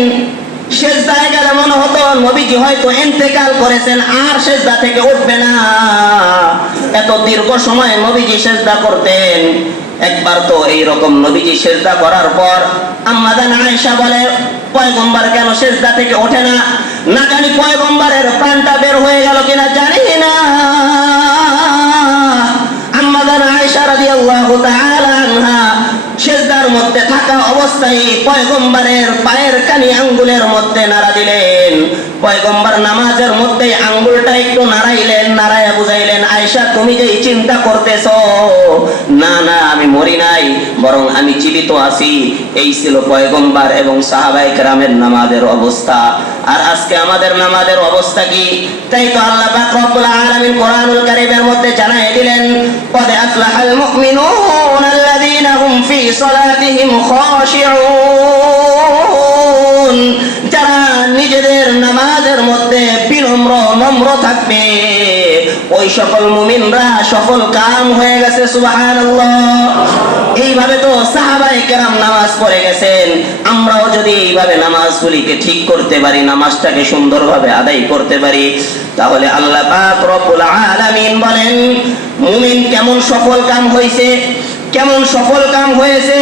সিজদায় গেলে মনে হতো নবীজি হয়তো ইন্তেকাল করেছেন, আর সিজদা থেকে উঠবে না। এত দীর্ঘ সময় নবীজি সিজদা করতেন। একবার তো এইরকম নবীজি সিজদা করার পর আম্মা জান আয়েশা বলে, পয়গম্বর কেন সিজদা থেকে ওঠে না? না জানি পয়গম্বরের প্রাণটা বের হয়ে গেল কিনা জানি না। রাদিয়াল্লাহু তাআলা আনহা সিজদার মধ্যে থাকা অবস্থায় পয়গম্বরের পায়ের কানি আঙ্গুলের মধ্যে নাড়া দিলেন। পয়গম্বর নামাজের মধ্যে আঙ্গুলটা একটু নাড়াইলেন, নাড়ায়া বুঝাইলেন, আয়েশা তুমি যে চিন্তা করতেছো, না না আমি মরি নাই, বরং আমি জীবিত আছি। এই ছিল পয়গম্বর এবং সাহাবায়ে কেরামের নামাজের অবস্থা। আর আজকে আমাদের নামাজের অবস্থা কি? তাই তো আল্লাহ পাক রব্বুল আলামিন কোরআনুল কারীমের মধ্যে জানায় দিলেন, قد أفلح المؤمنون الذين هم في صلاتهم خاشعون। যারা নিজেদের নামাজের মধ্যে বিনম্র নম্র থাকবে, ওই সকল মুমিনরা সফল কাম হয়ে গেছে। সুবহানাল্লাহ। এইভাবে তো সাহাবায়ে কেরাম নামাজ পড়ে গেছেন। আমরাও যদি এইভাবে নামাজগুলিকে ঠিক করতে পারি, নামাজটাকে সুন্দরভাবে আদায় করতে পারি, তাহলে আল্লাহ পাক রব্বুল আলামিন বলেন মুমিন কেমন সফল কাম হয়েছে, কেমন সফল কাম হয়েছে,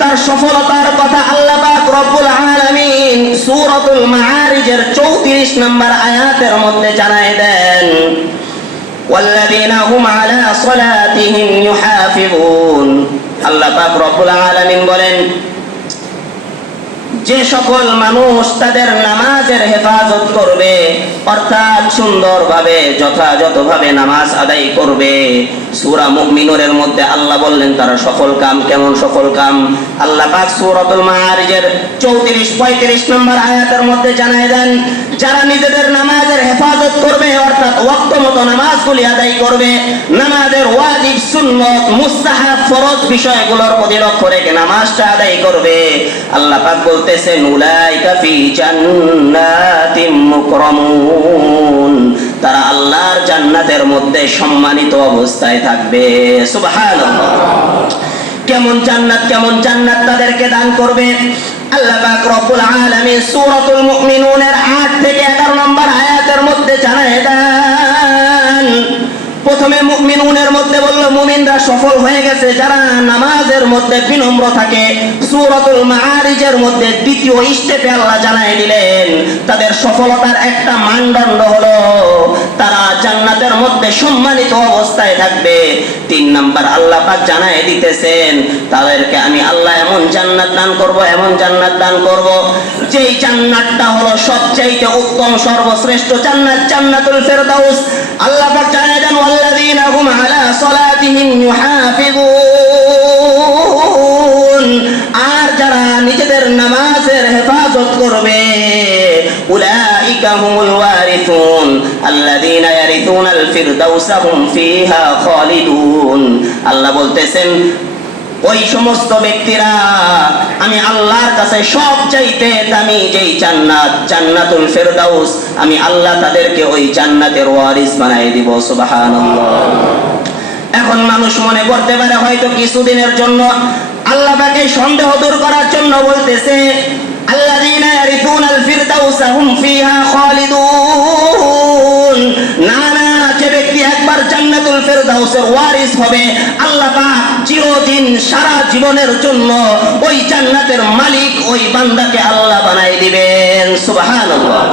তার সফলতার কথা আল্লাহ পাক রব্বুল আলামিন সূরাতুল মাআরিজের 34 নম্বর আয়াতের মধ্যে জানায় দেন, ওয়াল্লাযীনা হুম আলা সালাতিহিম ইউহাফিজুন। আল্লাহ পাক রব্বুল আলামিন বলেন, যে সকল মানুষ তাদের নামাজের হেফাজত করবে, অর্থাৎ সুন্দরভাবে যথাযথভাবে নামাজ আদায় করবে। সূরা মুমিনুনের মধ্যে আল্লাহ বললেন তারা সফল কাম। কেমন সফল কাম? আল্লাহ পাক সূরাতুল মাআরিজের 34-35 নম্বর আয়াতের মধ্যে জানায় দেন, যারা নিজেদের নামাজের হেফাজত করবে, অর্থাৎ ওয়াক্ত মতো নামাজগুলি আদায় করবে, নামাজের ওয়াজিব, সুন্নত, মুস্তাহাব, ফরজ বিষয়গুলোর প্রতি লক্ষ্য রেখে নামাজটা আদায় করবে, আল্লাহ পাক বলতেছেন উলাইকা ফি জান্নাতিম মুকরামুন। তারা আল্লাহর জান্নাতের মধ্যে সম্মানিত অবস্থায় থাকবে। সুবহানাল্লাহ। কেমন জান্নাত, কেমন জান্নাত তাদেরকে দান করবে? আল্লাহ পাক রব্বুল আলামিন সূরাতুল মুমিনুনের 8 থেকে 11 নম্বর আয়াতের মধ্যে জানায় দেন। প্রথমে মুমিনুনের মধ্যে বলল মুমিনরা সফল হয়ে গেছে যারা নামাজের মধ্যে বিনম্র থাকে। সূরাতুল মাআরিজের মধ্যে দ্বিতীয় স্টেপে আল্লাহ জানায় দিলেন তাদের সফলতার একটা মানদণ্ড হলো তারা জান্নাতের মধ্যে সম্মানিত অবস্থায় থাকবে। 3 নাম্বার আল্লাহ পাক জানায় দিতেছেন তাদেরকে আমি আল্লাহ এমন জান্নাত দান করব, এমন জান্নাত দান করব যেই জান্নাতটা হলো সবচাইতে উত্তম সর্বশ্রেষ্ঠ জান্নাত, জান্নাতুল ফেরদাউস। আল্লাহ পাক জানায় দেন ওয়াল্লাযীনা হুম আলা সালাতিহিম ইউহাফিজুন। আর যারা নিজেদের নামাজের হেফাজত করবে উলাইকা হুমুল ওয়ারিসুন আল্লাযীনা ইয়ারিসুনাল ফিরদাউসা হুম ফিহা খালিদুন। আল্লাহ বলতেছেন ওই সমস্ত ব্যক্তিরা আমি আল্লাহর কাছে সবচাইতে দামি যেই জান্নাত, জান্নাতুল ফেরদাউস, আমি আল্লাহ তাদেরকে ওই জান্নাতের ওয়ারিস বানাই দিব। সুবহানাল্লাহ। এখন মানুষ মনে করতে পারে হয়তো কিছুদিনের জন্য আল্লাহ পাকে সন্দেহ দূর করার জন্য বলতেছে আল্লাযীনা ইয়ারিসুনাল ফিরদাউসা হুম ফিহা খালিদুন। না না, যে ব্যক্তি একবার জান্নাতুল ফেরদাউসের ওয়ারিস হবে আল্লাহ পাক চিরদিন সারা জীবনের জন্য ওই জান্নাতের মালিক ওই বান্দাকে আল্লাহ বানাই দিবেন। সুবহানাল্লাহ।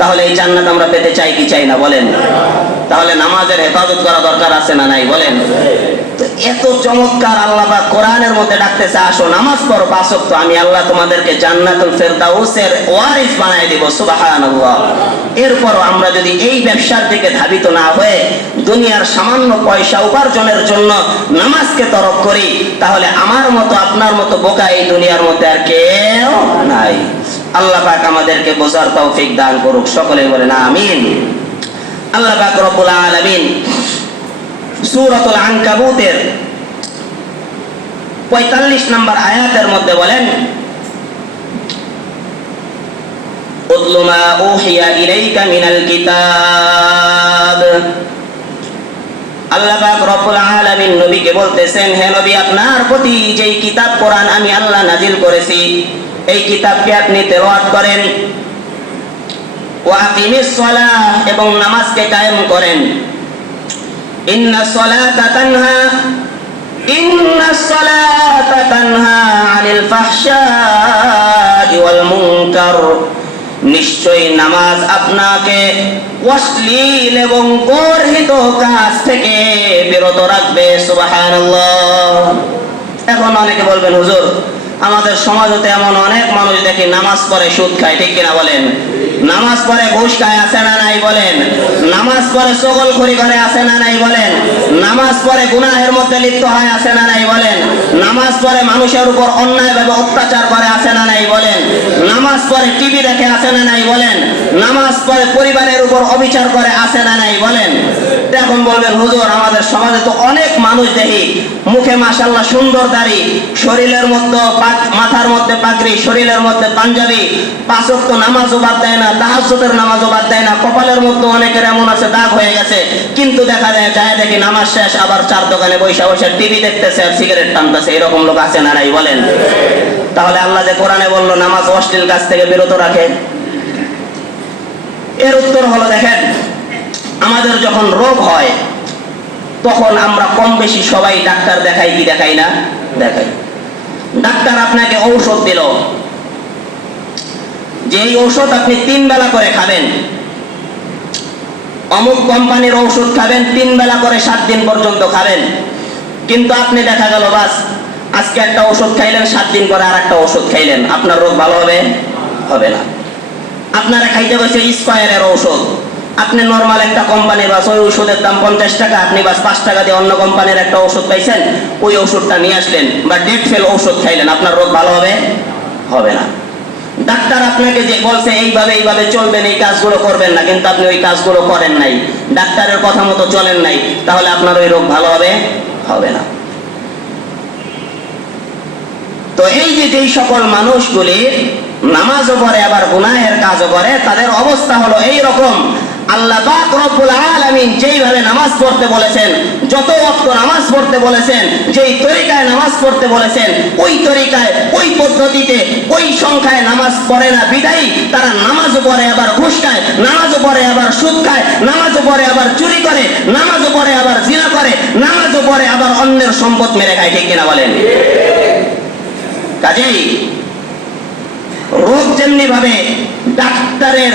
তাহলে এই জান্নাত আমরা পেতে চাই কি চাই না বলেন? তাহলে নামাজের হেফাজত করা দরকার আছে না নাই বলেন? তো এত চমৎকার আল্লাহ পাক কোরআনের মধ্যে ডাকতেছে আসো নামাজ পড়ো 5 ওয়াক্ত, আমি আল্লাহ তোমাদেরকে জান্নাতুল ফেরদাউসের ওয়ারিস বানাই দেব। সুবহানাল্লাহ। এরপরও আমরা যদি এই ব্যবসার দিকে ধাবিত না হয়ে দুনিয়ার সামান্য পয়সা উপার্জনের জন্য নামাজকে তরক করি, তাহলে আমার মতো আপনার মতো বোকা এই দুনিয়ার মধ্যে আর কেউ নাই। আল্লাহ পাক আমাদেরকে বোঝার তৌফিক দান করুক, সকলে বলেন আমিন। আল্লাহ পাক রব্বুল আলামিন সূরাতুল আনকাবুতের 45 নম্বর আয়াতের মধ্যে বলেন উতলু মা উহিয়া ইলাইকা মিনাল কিতাব। আল্লাহ পাক রব্বুল আলামিন নবীকে বলতেছেন হে নবী আপনার প্রতি যেই কিতাব কোরআন আমি আল্লাহ নাজিল করেছি এই কিতাবকে আপনি তেলাওয়াত করেন। ওয়া আকিমিস সালাহ, এবং নামাজকে কায়েম করেন। ইন্নাস সালাতা তানহা আনিল ফাহশাই ওয়াল মুনকার। নিশ্চয়ই নামাজ আপনাকে অশ্লীল এবং গর্হিত কাজ থেকে বিরত রাখবে। সুবহানাল্লাহ। এখন অনেকে বলবেন, হুজুর আমাদের সমাজে এমন অনেক মানুষ দেখি নামাজ পড়ে সুদ খায়, ঠিক কিনা বলেন? নামাজ পড়ে ঘুষ খায়, আছে না নাই বলেন? নামাজ পড়ে চগলখড়ি করে, আছে না নাই বলেন? নামাজ পড়ে গুনাহের মধ্যে লিপ্ত হয়, আছে না নাই বলেন? নামাজ পড়ে মানুষের উপর অন্যায়ভাবে অত্যাচার করে, আছে না নাই বলেন? নামাজ পড়ে টিভি দেখে, আছে না নাই বলেন? নামাজ পড়ে পরিবারের উপর অবিচার করে, আছে না নাই বলেন? এখন বলবেন, হুজুর আমাদের সমাজে তো অনেক মানুষ দেখি মুখে মাশাআল্লাহ সুন্দর দাড়ি, শরীরের মধ্যে মাথার মধ্যে পাগড়ি, শরীরের মধ্যে পাঞ্জাবি, পাঁচ ওয়াক্ত নামাজও বাদ দেয় না, তাহাজ্জুদের নামাজও বাদ দেয় না, কপালের মধ্যে অনেকের এমন আছে দাগ হয়ে গেছে, কিন্তু দেখা যায় দেখি নামাজ শেষ আবার চার দোকানে বসে বসে টিভি দেখতেছে আর সিগারেট টানতেছে। এরকম লোক আছে না নাই বলেন? তাহলে আল্লাহ যে কোরআনে বললো নামাজ অশ্লীল কাজ থেকে বিরত রাখে, এর উত্তর হলো, দেখেন আমাদের যখন রোগ হয় তখন আমরা কম বেশি সবাই ডাক্তার দেখাই কি দেখাই না? দেখাই। ডাক্তার আপনাকে ঔষধ দিল, যে এই ঔষধ আপনি 3 বেলা করে খাবেন, অমুক কোম্পানির ঔষধ খাবেন 3 বেলা করে 7 দিন পর্যন্ত খাবেন, কিন্তু আপনি দেখা গেল বাস আজকে একটা ওষুধ খাইলেন, 7 দিন পরে আর একটা ওষুধ খাইলেন, আপনার রোগ ভালো হবে? হবে না। আপনারা খাইতে বসে স্কয়ারের ঔষধ, আপনি নরমাল একটা কোম্পানির বাস ওই ওষুধের দাম 50 টাকা, আপনি বাস 5 টাকা দিয়ে অন্য কোম্পানির একটা ওষুধ পাইছেন, ওই ওষুধটা নিয়ে আসলেন বা ডেট ফেল ওষুধ খাইলেন, আপনার রোগ ভালো হবে? হবে না। ডাক্তার আপনাকে যে বলছে এইভাবে চলবেন, এই কাজগুলো করবেন না, কিন্তু আপনি ওই কাজগুলো করেন নাই, ডাক্তারের কথা মতো চলেন নাই, তাহলে আপনার ওই রোগ ভালো হবে? হবে না। তো এই যে যেই সকল মানুষগুলি নামাজও পড়ে আবার গুনাহের কাজও করে, তাদের অবস্থা হলো এই রকম। আল্লাহ পাক রব্বুল আলামিন যেইভাবে নামাজ পড়তে বলেছেন, যত ওয়াক্ত নামাজ পড়তে বলেছেন, যেই তরিকায় নামাজ পড়তে বলেছেন, ওই তরিকায় ওই পদ্ধতিতে ওই সংখ্যায় নামাজ পড়ে না, বিদায়ী তারা নামাজও পড়ে আবার ঘুষ খায়, নামাজও পড়ে আবার সুদ খায়, নামাজও পড়ে আবার চুরি করে, নামাজও পড়ে আবার জিনা করে, নামাজও পড়ে আবার অন্যের সম্পদ মেরে খায়, ঠিক কিনা বলেন? কাজেই রোগ যেমনি ভাবে ডাক্তারের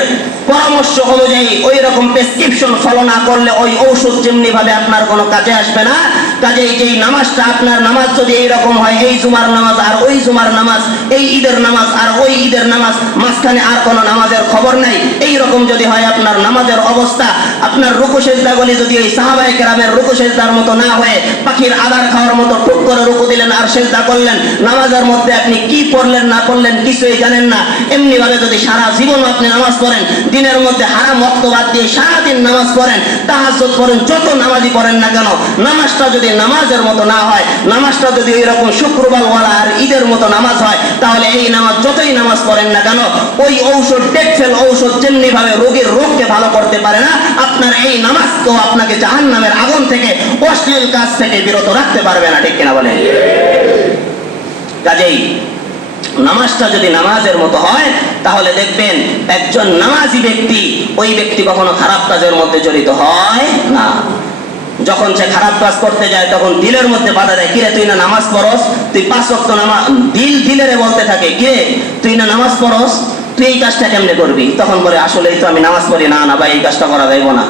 পরামর্শ অনুযায়ী ওই রকম প্রেসক্রিপশন ফলো না করলে ওই ঔষধ যেমনি ভাবে আপনার কোনো কাজে আসবে না, কাজেই যেই নামাজটা আপনার নামাজ যদি এইরকম হয়, এই জুমার নামাজ আর ওই জুমার নামাজ, এই ঈদের নামাজ আর ওই ঈদের নামাজ, মাঝখানে আর কোনো নামাজের খবর নাই, এই রকম যদি হয় আপনার নামাজের অবস্থা, আপনার রুকু সেজদাগুলি যদি এই সাহাবায়ে কেরামের রুকু সেজদার মতো না হয়ে পাখির আদার খাওয়ার মতো টুক করে রুকু দিলেন আর সেজদা করলেন, নামাজের মধ্যে আপনি কি পড়লেন না পড়লেন কিছুই জানেন না, এমনি ভাবে যদি সারা জীবন আপনি নামাজ পড়েন, দিনের মধ্যে হারাম ওয়াক্ত বাদ দিয়ে সারাদিন নামাজ পড়েন, তাহাজ্জুদ পড়েন, যত নামাজই পড়েন না কেন, নামাজটা যদি নামাজের মতো না হয়, নামাজটা যদি এরকম শুক্রবার ওয়ালা আর ঈদের মতো নামাজ হয়, তাহলে এই নামাজ যতই নামাজ পড়েন না কেন, ওই ঔষধ ডেটফেল ঔষধ যেমনি ভাবে রোগীর রোগকে ভালো করতে পারে না, আপনার এই নামাজকেও আপনাকে জাহান্নামের আগুন থেকে অশ্লীল কাজ থেকে বিরত রাখতে পারবে না, ঠিক কিনা বলেন? কাজেই নামাজটা যদি নামাজের মতো হয়, তাহলে দেখবেন একজন নামাজি ব্যক্তি, ওই ব্যক্তি কখনো খারাপ কাজের মধ্যে জড়িত হয় না। যখন সে খারাপ কাজ করতে যায় তখন দিলের মধ্যে বাধা দেয়, কিরে তুই না নামাজ পড়স, তুই 5 ওয়াক্ত নামাজ, দিলেরে বলতে থাকে, কিরে তুই না নামাজ পড়স, তুই এই কাজটা কেমনে করবি? তখন বলে আসলেই তো আমি নামাজ পড়ি, না ভাই এই কাজটা করা যাইব না।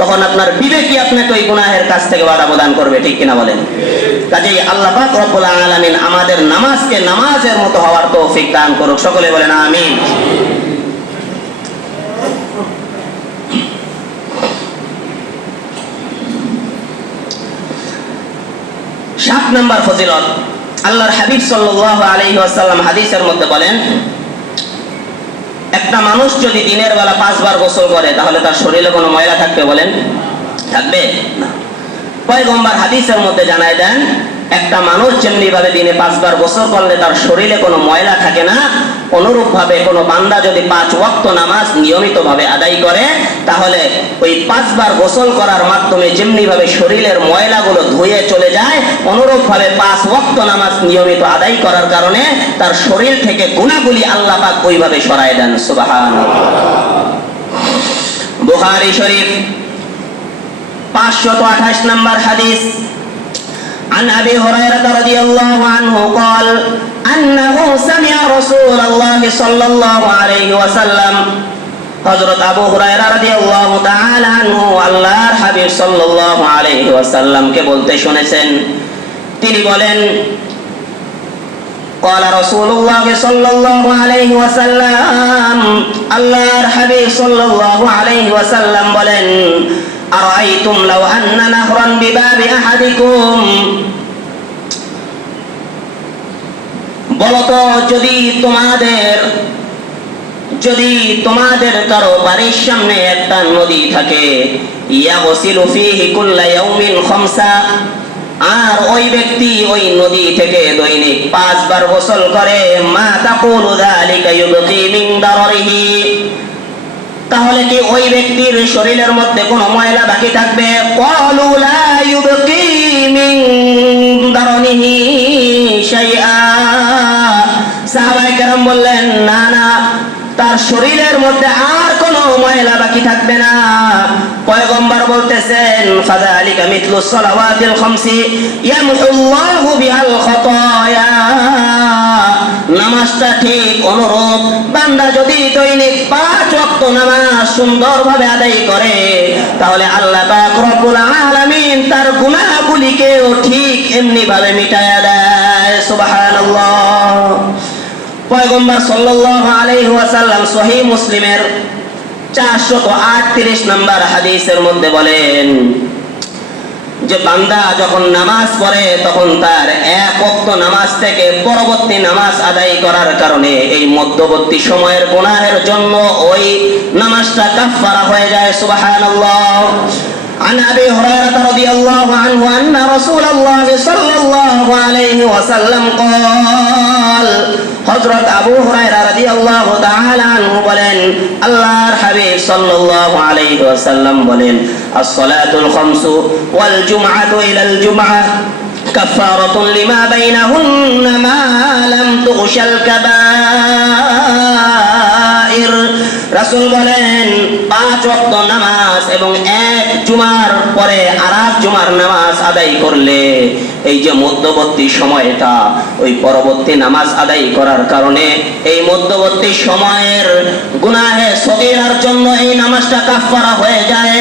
তখন আপনার বিবেকই আপনাকে ওই গুনাহের কাজ থেকে বাধা প্রদান করবে, ঠিক কিনা বলেন? কাজেই আল্লাহ পাক রব্বুল আলামিন আমাদের নামাজকে নামাজের মতো হওয়ার তৌফিক দান করুক, সকলে বলেন আমিন। সাত নাম্বার ফজিলত, আল্লাহর হাবিব সাল্লাল্লাহু আলাইহি ওয়াসাল্লাম হাদিসের মধ্যে বলেন, একটা মানুষ যদি দিনের বেলা 5 বার গোসল করে তাহলে তার শরীরে কোনো ময়লা থাকবে বলেন? থাকবে না। পয়গম্বর হাদিসের মধ্যে জানায় দেন, একটা মানুষ যেমনি ভাবে দিনে 5 বার গোসল করলে তার শরীরে কোনো ময়লা থাকে না, অনুরূপ ভাবে কোনো বান্দা যদি 5 ওয়াক্ত নামাজ নিয়মিত ভাবে আদায় করে, তাহলে ওই 5 বার গোসল করার মাধ্যমে যেমনি ভাবে শরীরের ময়লাগুলো ধুয়ে চলে যায়, অনুরূপ ভাবে 5 ওয়াক্ত নামাজ নিয়মিত আদায় করার কারণে তার শরীর থেকে গুনাহগুলি আল্লাহ পাক ওইভাবে সরায় দেন। সুবহানাল্লাহ। বুখারী শরীফ 528 নম্বর হাদিস, عن أبي هريرة رضي الله عنه قال أنه سمع রাসূলুল্লাহ সাল্লাল্লাহু আলাইহি ওয়াসাল্লাম, হযরত আবু হুরায়রা রাদিয়াল্লাহু তাআলা আনহু আল্লাহর হাবিব সাল্লাল্লাহু আলাইহি ওয়াসাল্লামকে বলতে শুনেছেন। তিনি বলেন, قال رسول الله صلى الله عليه وسلم, আল্লাহর হাবিব সাল্লাল্লাহু আলাইহি ওয়াসাল্লাম বলেন, আরাইতুম লাউ আন্না নাহরান বিবাবি আহাদিকুম, বলতো যদি তোমাদের কারো বাড়ির সামনে একটা নদী থাকে, ইয়াগসিলু ফীহি কুল্লা ইয়াউমিন খামসা, আর ওই ব্যক্তি ওই নদী থেকে দৈনিক 5 বার গোসল করে, মা তাকুলু যালিকা ইউবকি মিন দাররিহি, তাহলে কি ওই ব্যক্তির শরীরের মধ্যে কোনো ময়লা বাকি থাকবে? ক্বালু লা ইউবকি মিন দারনিহি শাইআ, সাহাবায়ে কেরাম বললেন, না না, তার শরীরের মধ্যে আর কোনো ময়লা বাকি থাকবে না। পয়গম্বর বলতেছেন, ফাযালিকা মিথলু সালাওয়াতিল খামসি ইয়ামহুল্লাহু বিহাল খাতায়া, নামাজটা ঠিক অনুরূপ। বান্দা যদি দৈনিক 5 ওয়াক্ত নামাজ সুন্দরভাবে আদায় করে, তাহলে আল্লাহ পাক রব্বুল আলামিন তার গুনাহগুলিকেও ঠিক এমনি ভাবে মিটায়া দেয়। সুবহানাল্লাহ। পয়গম্বর সাল্লাল্লাহু আলাইহি ওয়াসাল্লাম সহিহ মুসলিমের 438 নম্বর হাদিসের মধ্যে বলেন যে বান্দা যখন নামাজ পড়ে তখন তার এক ওয়াক্ত নামাজ থেকে পরবর্তী নামাজ আদায় করার কারণে এই মধ্যবর্তী সময়ের গুনাহের জন্য ওই নামাজটা কাফারা হয়ে যায়। সুবহানাল্লাহ। عن أبي هريرة رضي الله عنه أن رسول الله صلى الله عليه وسلم قال, হযরত আবু হুরায়রা রাদিয়াল্লাহু তাআলা আনহু বলেন, আল্লাহর হাবিব সাল্লাল্লাহু আলাইহি ওয়াসাল্লাম বলেন, as-salatul khamsu wal jum'atu ila al-jum'ah কাফারাতুন লিমা বাইনাহুন্না মা লাম তুগশাল কাবাইর। রাসূল বলেন, 5 ওয়াক্ত নামাজ এবং এক জুমার পরে আরেক জুমার নামাজ আদায় করলে এই যে মধ্যবর্তী সময়টা, ওই পরবর্তী নামাজ আদায় করার কারণে এই মধ্যবর্তী সময়ের গুনাহে সগীরার জন্য এই নামাজটা কাফারা হয়ে যায়।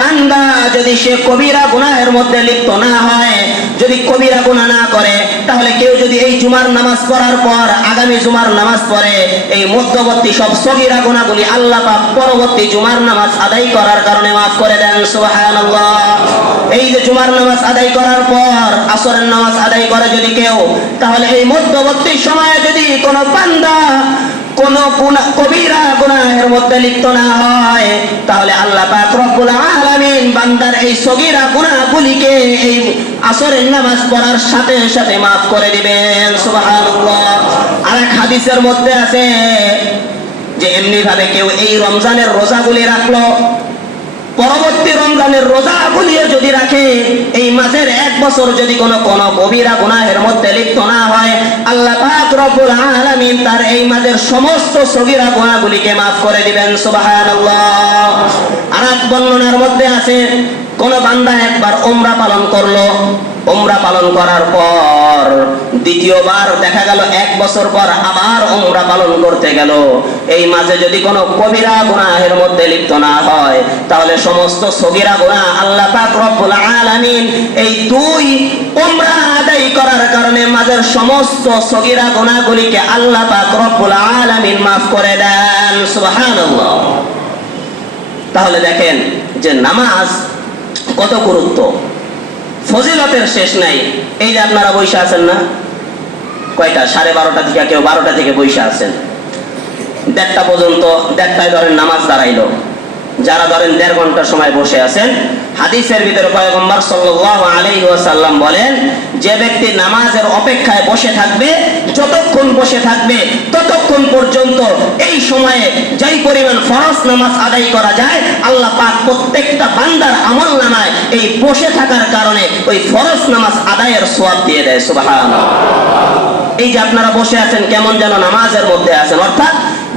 বান্দা যদি সে কবিরা গুনাহের মধ্যে লিপ্ত না হয়, যদি কবিরা গুনাহ না করে, তাহলে কেউ যদি এই জুমার নামাজ পড়ার পর আগামী জুমার নামাজ পড়ে, এই মধ্যবর্তী সব সগীরা গুনাহগুলি আল্লাহ পাক পরবর্তী জুমার নামাজ আদায় করার কারণে মাফ করে দেন। সুবহানাল্লাহ। এই যে জুমার নামাজ আদায় করার পর আসরের নামাজ আদায় করে যদি কেউ, তাহলে এই মধ্যবর্তী সময়ে যদি কোনো বান্দা কোন কবিরা গুনাহের মধ্যে লিপ্ত না হয়, তাহলে আল্লাহ পাক রব্বুল আলামিন বান্দার এই সগীরা গুনাহগুলিকে এই আসরের নামাজ পড়ার সাথে সাথে মাফ করে দিবেন। সুবহানাল্লাহ। আরেক হাদিসের মধ্যে আছে যে এমনি ভাবে কেউ এই রমজানের রোজাগুলি রাখলো, পরবর্তী রমজানের রোজাগুলিও যদি রাখে, এই মাসের 1 বছর যদি কোনো কবিরা গুনাহের মধ্যে লিপ্ত না হয়, আল্লাহ পাক রব্বুল আলামিন তার এই মাসের সমস্ত সগীরা গুনাহগুলিকে মাফ করে দিবেন। সুবহানাল্লাহ। আরেক বর্ণনার মধ্যে আছে, কোন বান্দা একবার উমরা পালন করলো, উমরা পালন করার পর দ্বিতীয়বার দেখা গেল 1 বছর পর আবার উমরা পালন করতে গেল, এই মাঝে যদি কোনো কবিরা গুনাহের মধ্যে লিপ্ত না হয়, তাহলে সমস্ত সগীরা গুনাহ আল্লাহ পাক রব্বুল আলামিন এই 2 উমরা আদায় করার কারণে মাঝের সমস্ত সগীরা গুনাহগুলিকে আল্লাহ পাক রব্বুল আলামিন মাফ করে দেন। সুবহানাল্লাহ। তাহলে দেখেন যে নামাজ কত গুরুত্ব, ফজিলতের শেষ নাই। এই যে আপনারা বসে আছেন না, কয়টা 12:30 থেকে, কেউ 12টা থেকে বসে আছেন, 1:30 পর্যন্ত, 1:30টায় ধরেন নামাজ দাঁড়াইলো। যারা ধরেন 1.5 ঘন্টা সময় বসে আছেন, হাদিসের ভিতরে পয়গম্বর সাল্লাল্লাহু আলাইহি ওয়াসাল্লাম বলেন, যে ব্যক্তি নামাজের অপেক্ষায় বসে থাকবে, যতক্ষণ বসে থাকবে ততক্ষণ পর্যন্ত এই সময়ে যেই পরিমাণ ফরজ নামাজ আদায় করা যায়, আল্লাহ পাক প্রত্যেকটা বান্দার আমলনামায় এই বসে থাকার কারণে ওই ফরজ নামাজ আদায়ের সওয়াব দিয়ে দেয়। সুবহানাল্লাহ। এই যে আপনারা বসে আছেন, কেমন যেন নামাজের মধ্যে আছেন, অর্থাৎ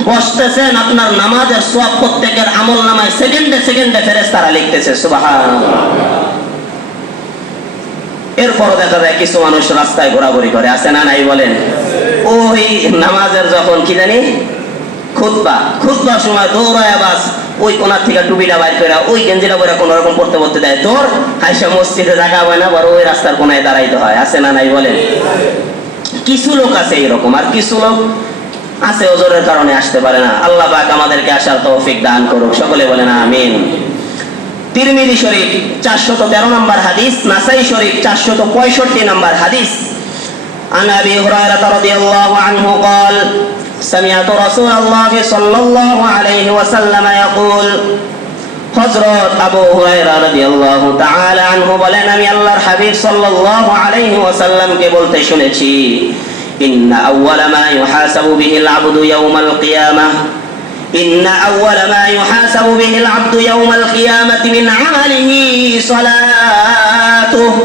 বসতেছেন, আপনার নামাজের সওয়াব প্রত্যেকের আমলনামায় সেকেন্ডে সেকেন্ডে ফেরেশতারা লিখতেছে। সুবহানাল্লাহ। এরপরও দেখা যায় কিছু মানুষ রাস্তায় ঘোরাঘুরি করে, আছে না নাই বলেন? ওই নামাজের যখন কি জানি খুতবার সময় দৌড়ায় বাস ওই কোনার থেকে টুপিটা বাইর করে ওই গেঞ্জিটা করে কোন রকম পড়তে পড়তে দেয়, তোর হাইসা মসজিদে জায়গা হয় না, বড় ওই রাস্তার কোনায় দাঁড়াইতে হয়। আছে না নাই বলেন? কিছু লোক আছে এরকম, আর কিছু লোক আছে ওজোরের কারণে আসতে পারে না। আল্লাহ পাক আমাদেরকে আসার তৌফিক দান করুক, সকলে বলেন আমিন। তিরমিজি শরীফ 413 নম্বর হাদিস, নাসাই শরীফ 465 নম্বর হাদিস। عن أبي هريرة رضي الله عنه قال سمعت رسول الله صلى الله عليه وسلم يقول হযরত আবু হুরায়রা রাদিয়াল্লাহু তাআলা আনহু বলেন, আমি আল্লাহর হাবিব সাল্লাল্লাহু আলাইহি ওয়াসাল্লামকে বলতে শুনেছি, ইন্না আউওয়ালা মা ইউহাসাবু বিহিল আবদু ইয়াউমাল কিয়ামাহ ইন্না আউওয়ালা মা ইউহাসাবু বিহিল আবদু ইয়াউমাল কিয়ামাতি মিন আমালিহি সালাতুহু।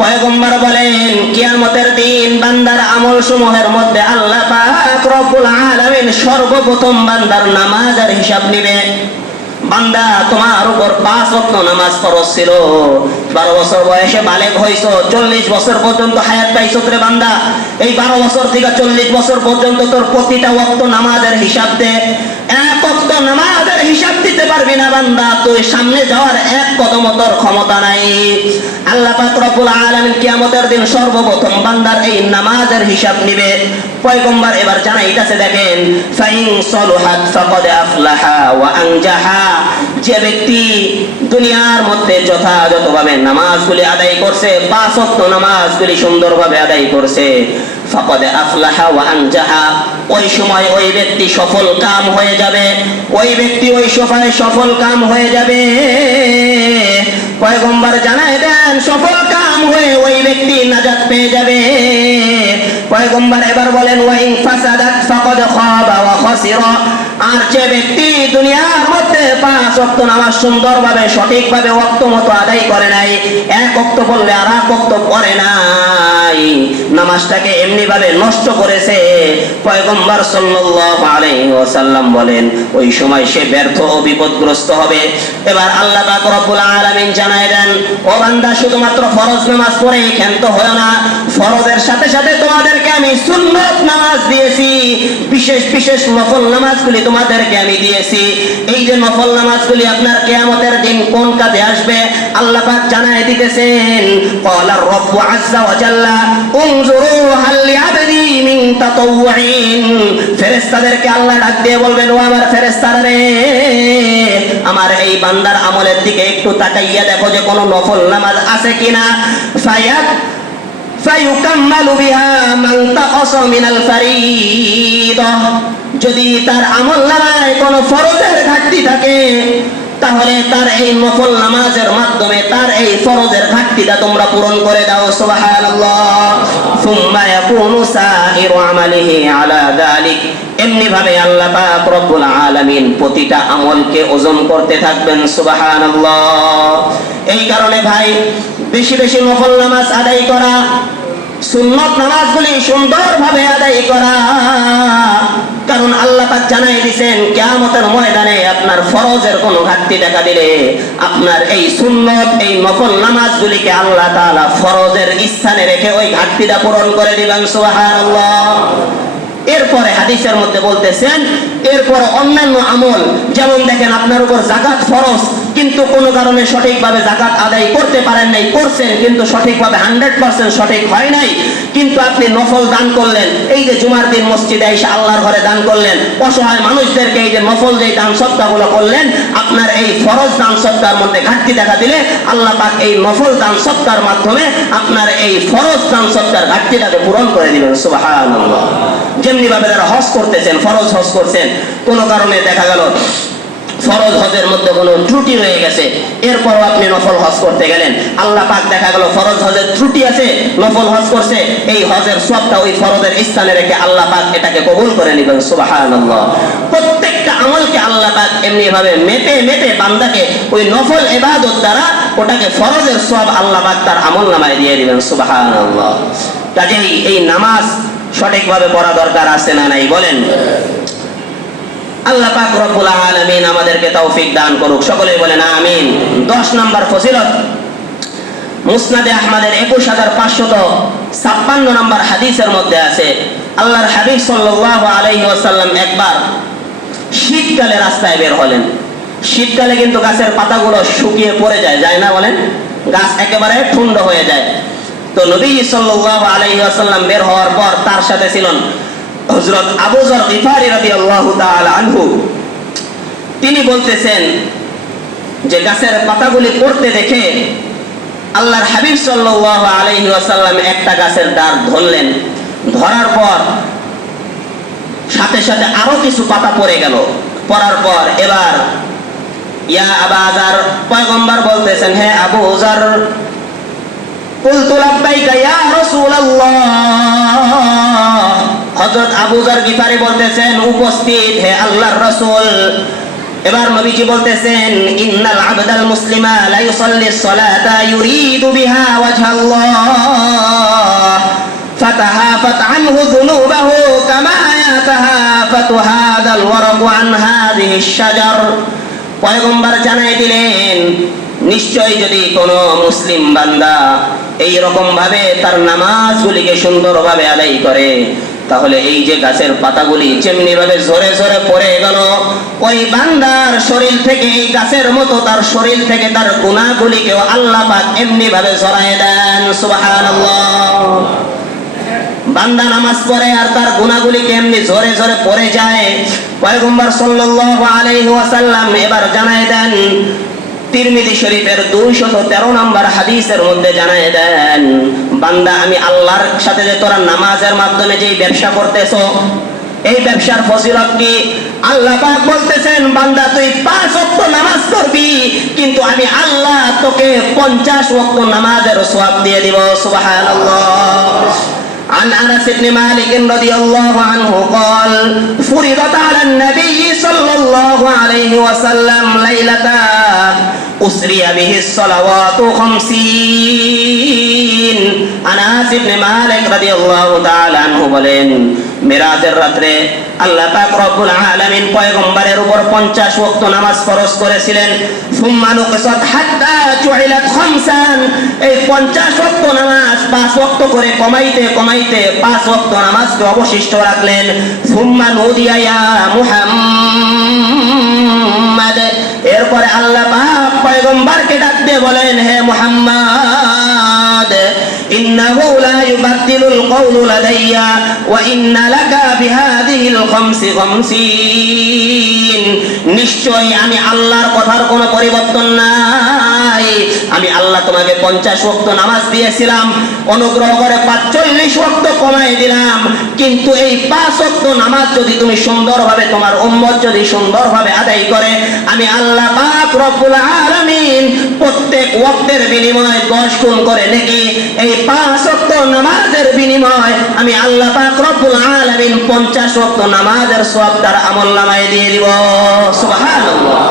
পয়গম্বর বলেন, কিয়ামতের দিন বান্দার আমল সমূহের মধ্যে আল্লাহ পাক রব্বুল আলামিন সর্বপ্রথম বান্দার নামাজের হিসাব নেবে। বান্দা, তোমার উপর 5 ওয়াক্ত নামাজ ফরজ ছিল, 12 বছর বয়সে বালেগ হইছো, 40 বছর পর্যন্ত হায়াত পাইছো রে বান্দা। এই 12 বছর থেকে 40 বছর পর্যন্ত তোর প্রতিটা ওয়াক্ত নামাজের হিসাব দে। এক ওয়াক্ত নামাজের হিসাব দিতে পারবি না বান্দা, তুই সামনে যাওয়ার এক কদম তোর ক্ষমতা নাই। আল্লাহ পাক রব্বুল আলামিন কিয়ামতের দিন সর্বপ্রথম বান্দার এই নামাজের হিসাব নিবে। পয়গম্বর এবার জানাইতাছে, দেখেন, ফাইন সলুহাত ফাকাদ আফলাহা ওয়া আনজাহা। যে ব্যক্তি দুনিয়ার মধ্যে যথাযথভাবে নামাজগুলি আদায় করছে, 5 ওয়াক্ত নামাজগুলি সুন্দরভাবে আদায় করছে, ফাকাদ আফলাহা ওয়া আনজাহা, ওই সময় ওই ব্যক্তি সফল কাম হয়ে যাবে, ওই ব্যক্তি ওই সময় সফল কাম হয়ে যাবে। পয়গম্বর জানায় দেন, সফল কাম হয়ে ওই ব্যক্তি নাজাত পেয়ে যাবে। পয়গম্বর এবার বলেন, ওয়াইন ফাসাদাত ফাকাদ খাবা ওয়া খাসিরা। আর যে ব্যক্তি দুনিয়ার মধ্যে 5 ওয়াক্ত নামাজ সুন্দরভাবে সঠিকভাবে ওয়াক্ত মতো আদায় করে নাই, এক ওয়াক্ত বললে আর এক ওয়াক্ত পড়ে নাই, নামাজটাকে এমনি ভাবে নষ্ট করেছে, পয়গম্বর সাল্লাল্লাহু আলাইহি ওয়াসাল্লাম বলেন, ওই সময় সে ব্যর্থ ও বিপদগ্রস্ত হবে। এবার আল্লাহ পাক রব্বুল আলামিন জানায় দেন, ও বান্দা, শুধুমাত্র ফরজ নামাজ পড়েই ক্ষান্ত হয় না, ফরজের সাথে সাথে তোমাদেরকে আমি সুন্নত নামাজ দিয়েছি, বিশেষ বিশেষ নফল নামাজগুলি তোমাদেরকে আমি দিয়েছি। এই যে নফল নামাজগুলি আপনার কিয়ামতের দিন কোন কাজে আসবে আল্লাহ পাক জানায় দিতেছেন। ক্বালা রাব্বু আযজা ওয়া জাল্লা উনজুরু হাল লিআবদি মিন তাতাওউইন। ফেরেশতাদেরকে আল্লাহ ডাক দিয়ে বলবেন, ও আমার ফেরেশতারা রে, আমার এই বান্দার আমলের দিকে একটু তাকাইয়া দেখো যে কোনো নফল নামাজ আছে কিনা। ফায়ুকাম্মালু বিহা মান তাকাসা মিনাল ফারিদা। যদি তার আমল নামায় কোনো ফরজের ঘাটতি থাকে, তাহলে তার এই নফল নামাজের মাধ্যমে তার এই ফরজের ঘাটতিটা তোমরা পূরণ করে দাও। সুবহানাল্লাহ। সুম্মা ইয়াকুনু সাইরু আমালিহি আলা যালিক। এমনি ভাবে আল্লাহ পাক রব্বুল আলামিন প্রতিটা আমলকে ওজন করতে থাকবেন। সুবহানাল্লাহ। এই কারণে ভাই, বেশি বেশি নফল নামাজ আদায় করা, সুন্নত নামাজগুলি সুন্দরভাবে আদায় করা। কারণ আল্লাহ পাক জানাই দিয়েছেন, কিয়ামতের ময়দানে আপনার ফরজের কোনো ঘাটতি দেখা দিলে আপনার এই সুন্নত, এই নফল নামাজগুলিকে আল্লাহ তাআলা ফরজের স্থানে রেখে ওই ঘাটতিটা পূরণ করে দিবেন। সুবহানাল্লাহ। এরপরে হাদিসের মধ্যে বলতেছেন, এরপর অন্যান্য আমল, যেমন দেখেন আপনার উপর যাকাত ফরজ, কিন্তু কোনো কারণে সঠিকভাবে যাকাত আদায় করতে পারেন নাই, করছেন কিন্তু সঠিকভাবে 100% সঠিক হয় নাই, কিন্তু আপনি নফল দান করলেন, এই যে জুমার দিন মসজিদে এসে আল্লাহর ঘরে দান করলেন, অসহায় মানুষদেরকে এই যে নফল যে দান সদকাগুলো করলেন, আপনার এই ফরজ দান সদকার মধ্যে ঘাটতি দেখা দিলে আল্লাহ পাক এই নফল দান সদকার মাধ্যমে আপনার এই ফরজ দান সদকার ঘাটতিটাকে পূরণ করে দিবেন। সুবহানাল্লাহ। যেমনি ভাবে যারা হজ করতেছেন, ফরজ হজ করছেন, কোনো কারণে দেখা গেল ফরজ হজের মধ্যে কোনো ত্রুটি রয়ে গেছে, এরপরও আপনি নফল হজ করতে গেলেন, আল্লাহ পাক দেখা গেল ফরজ হজের ত্রুটি আছে, নফল হজ করছে, এই হজের সবটা ওই ফরজের স্থানে রেখে আল্লাহ পাক এটাকে কবুল করে নেবেন। সুবহানাল্লাহ। প্রত্যেকটা আমলকে আল্লাহ পাক এমনি ভাবে মেপে মেপে বান্দাকে ওই নফল ইবাদত দ্বারা ওটাকে ফরজের সওয়াব আল্লাহ পাক তার আমলনামায় দিয়ে দিবেন। সুবহানাল্লাহ। কাজেই এই নামাজ সঠিকভাবে পড়া দরকার আছে না নাই বলেন? আল্লাহ পাক রব্বুল আলামিন আমাদেরকে তৌফিক দান করুক, সকলেই বলেন আমিন। 10 নম্বর ফজিলত, মুসনাদে আহমদের 21556 নম্বর হাদিসের মধ্যে আছে, আল্লাহর হাবিব সাল্লাল্লাহু আলাইহি ওয়াসাল্লাম একবার শীতকালে রাস্তায় বের হলেন। শীতকালে কিন্তু গাছের পাতাগুলো শুকিয়ে পড়ে যায়, যায় না বলেন? গাছ একেবারে ঠুন্ড হয়ে যায়। তো নবী সাল্লাল্লাহু আলাইহি ওয়াসাল্লাম বের হওয়ার পর তার সাথে ছিলেন হযরত আবু যর গিফারি রাদিয়াল্লাহু তাআলা আনহু। তিনি বলতেছেন যে গাছের পাতাগুলি পড়তে দেখে আল্লাহর হাবিব সাল্লাল্লাহু আলাইহি ওয়াসাল্লাম একটা গাছের ডাল ধরলেন। ধরার পর সাথে সাথে আরো কিছু পাতা পড়ে গেল। পড়ার পর এবার ইয়া আবা যর, পয়গম্বর বলতেছেন, হে আবু যর, কুলতু লাব্বাইকা ইয়া রাসূলুল্লাহ। হযরত আবু যর গিফারি বলতেছেন, উপস্থিত হে আল্লাহর রাসূল। এবার নবীজি বলতেছেন, ইন্নাল আবদাল মুসলিমা লা ইউসাল্লি সলাতা ইউরিদু বিহা ওয়াজহাল্লাহ ফাতাহাফাত আনহু যুনুবাহু কামা ইয়াতাহাফাতু হাদাল ওয়ারাকু আন হাযিহিশ শাজার। পয়গম্বর জানাই দিলেন, নিশ্চয় যদি কোনো মুসলিম বান্দা এই রকম ভাবে তার নামাজগুলিকে সুন্দরভাবে আদায় করে, তাহলে এই যে গাছের পাতাগুলি যেমনি ভাবে ঝরে ঝরে পড়ে গেল, ওই বান্দার শরীর থেকে, এই গাছের মতো তার শরীর থেকে তার গুনাহগুলিকেও আল্লাহ পাক এমনি ভাবে ঝরায় দেন। সুবহানাল্লাহ। বান্দা নামাজ পড়ে আর তার গুনাহগুলি কেমনি ঝরে ঝরে পড়ে যায়, পয়গম্বর সাল্লাল্লাহু আলাইহি ওয়াসাল্লাম এবার জানায় দেন। তিরমিজি শরীফের 213 নম্বর হাদিসের মধ্যে জানায় দেন, বান্দা আমি আল্লাহর সাথে যে তোরা নামাজের মাধ্যমে যে ব্যবসা করতেছো, এই ব্যবসার ফজিলত কি? আল্লাহ পাক বলতেছেন, বান্দা তুই 5 ওয়াক্ত নামাজ পড়বি, কিন্তু আমি আল্লাহ তোকে 50 ওয়াক্ত নামাজের সওয়াব দিয়ে দিব। সুবহানাল্লাহ। عن أنس بن مالك رضي الله عنه قال فرضت على النبي صلى الله عليه وسلم ليلة أسري به الصلوات 50। আনাস ইবনে মালিক রাদিয়াল্লাহু তাআলা আনহু বলেন, মিরাজের রাতে আল্লাহ পাক রব্বুল আলামিন পয়গম্বরের উপর 50 ওয়াক্ত নামাজ ফরজ করেছিলেন। সুম্মা নুকিসাত হাত্তা জুইলাত খামসান। এই 50 ওয়াক্ত নামাজ 5 ওয়াক্ত করে কমাইতে কমাইতে 5 ওয়াক্ত নামাজকে অবশিষ্ট রাখলেন। সুম্মা নুদিয়া ইয়া মুহাম্মদ। এরপরে আল্লাহ পাক পয়গম্বরকে ডাক দিয়ে বলেন, হে মুহাম্মদ, ইন্নাহু লা ইউবাদদিলুল কওলু লাদাইয়া ওয়া ইন্না লাকা বিহাদিহিল খামসি খামসিন। নিশ্চয় আমি আল্লাহর কথার কোনো পরিবর্তন নাই। আমি আল্লাহ তোমাকে 50 ওয়াক্ত নামাজ দিয়েছিলাম, অনুগ্রহ করে 45 ওয়াক্ত কমাই দিলাম, কিন্তু এই 5 ওয়াক্ত নামাজ যদি তুমি সুন্দরভাবে, তোমার উম্মত যদি সুন্দরভাবে আদায় করে, আমি আল্লাহ পাক রব্বুল আলামিন প্রত্যেক ওয়াক্তের বিনিময়ে 10 গুণ করে নেকি, এই 5 ওয়াক্ত নামাজের বিনিময় আমি আল্লাহ পাক রব্বুল আলামিন 50 ওয়াক্ত নামাজের সওয়াব তার আমলনামায় দিয়ে দিব। সুবহানাল্লাহ।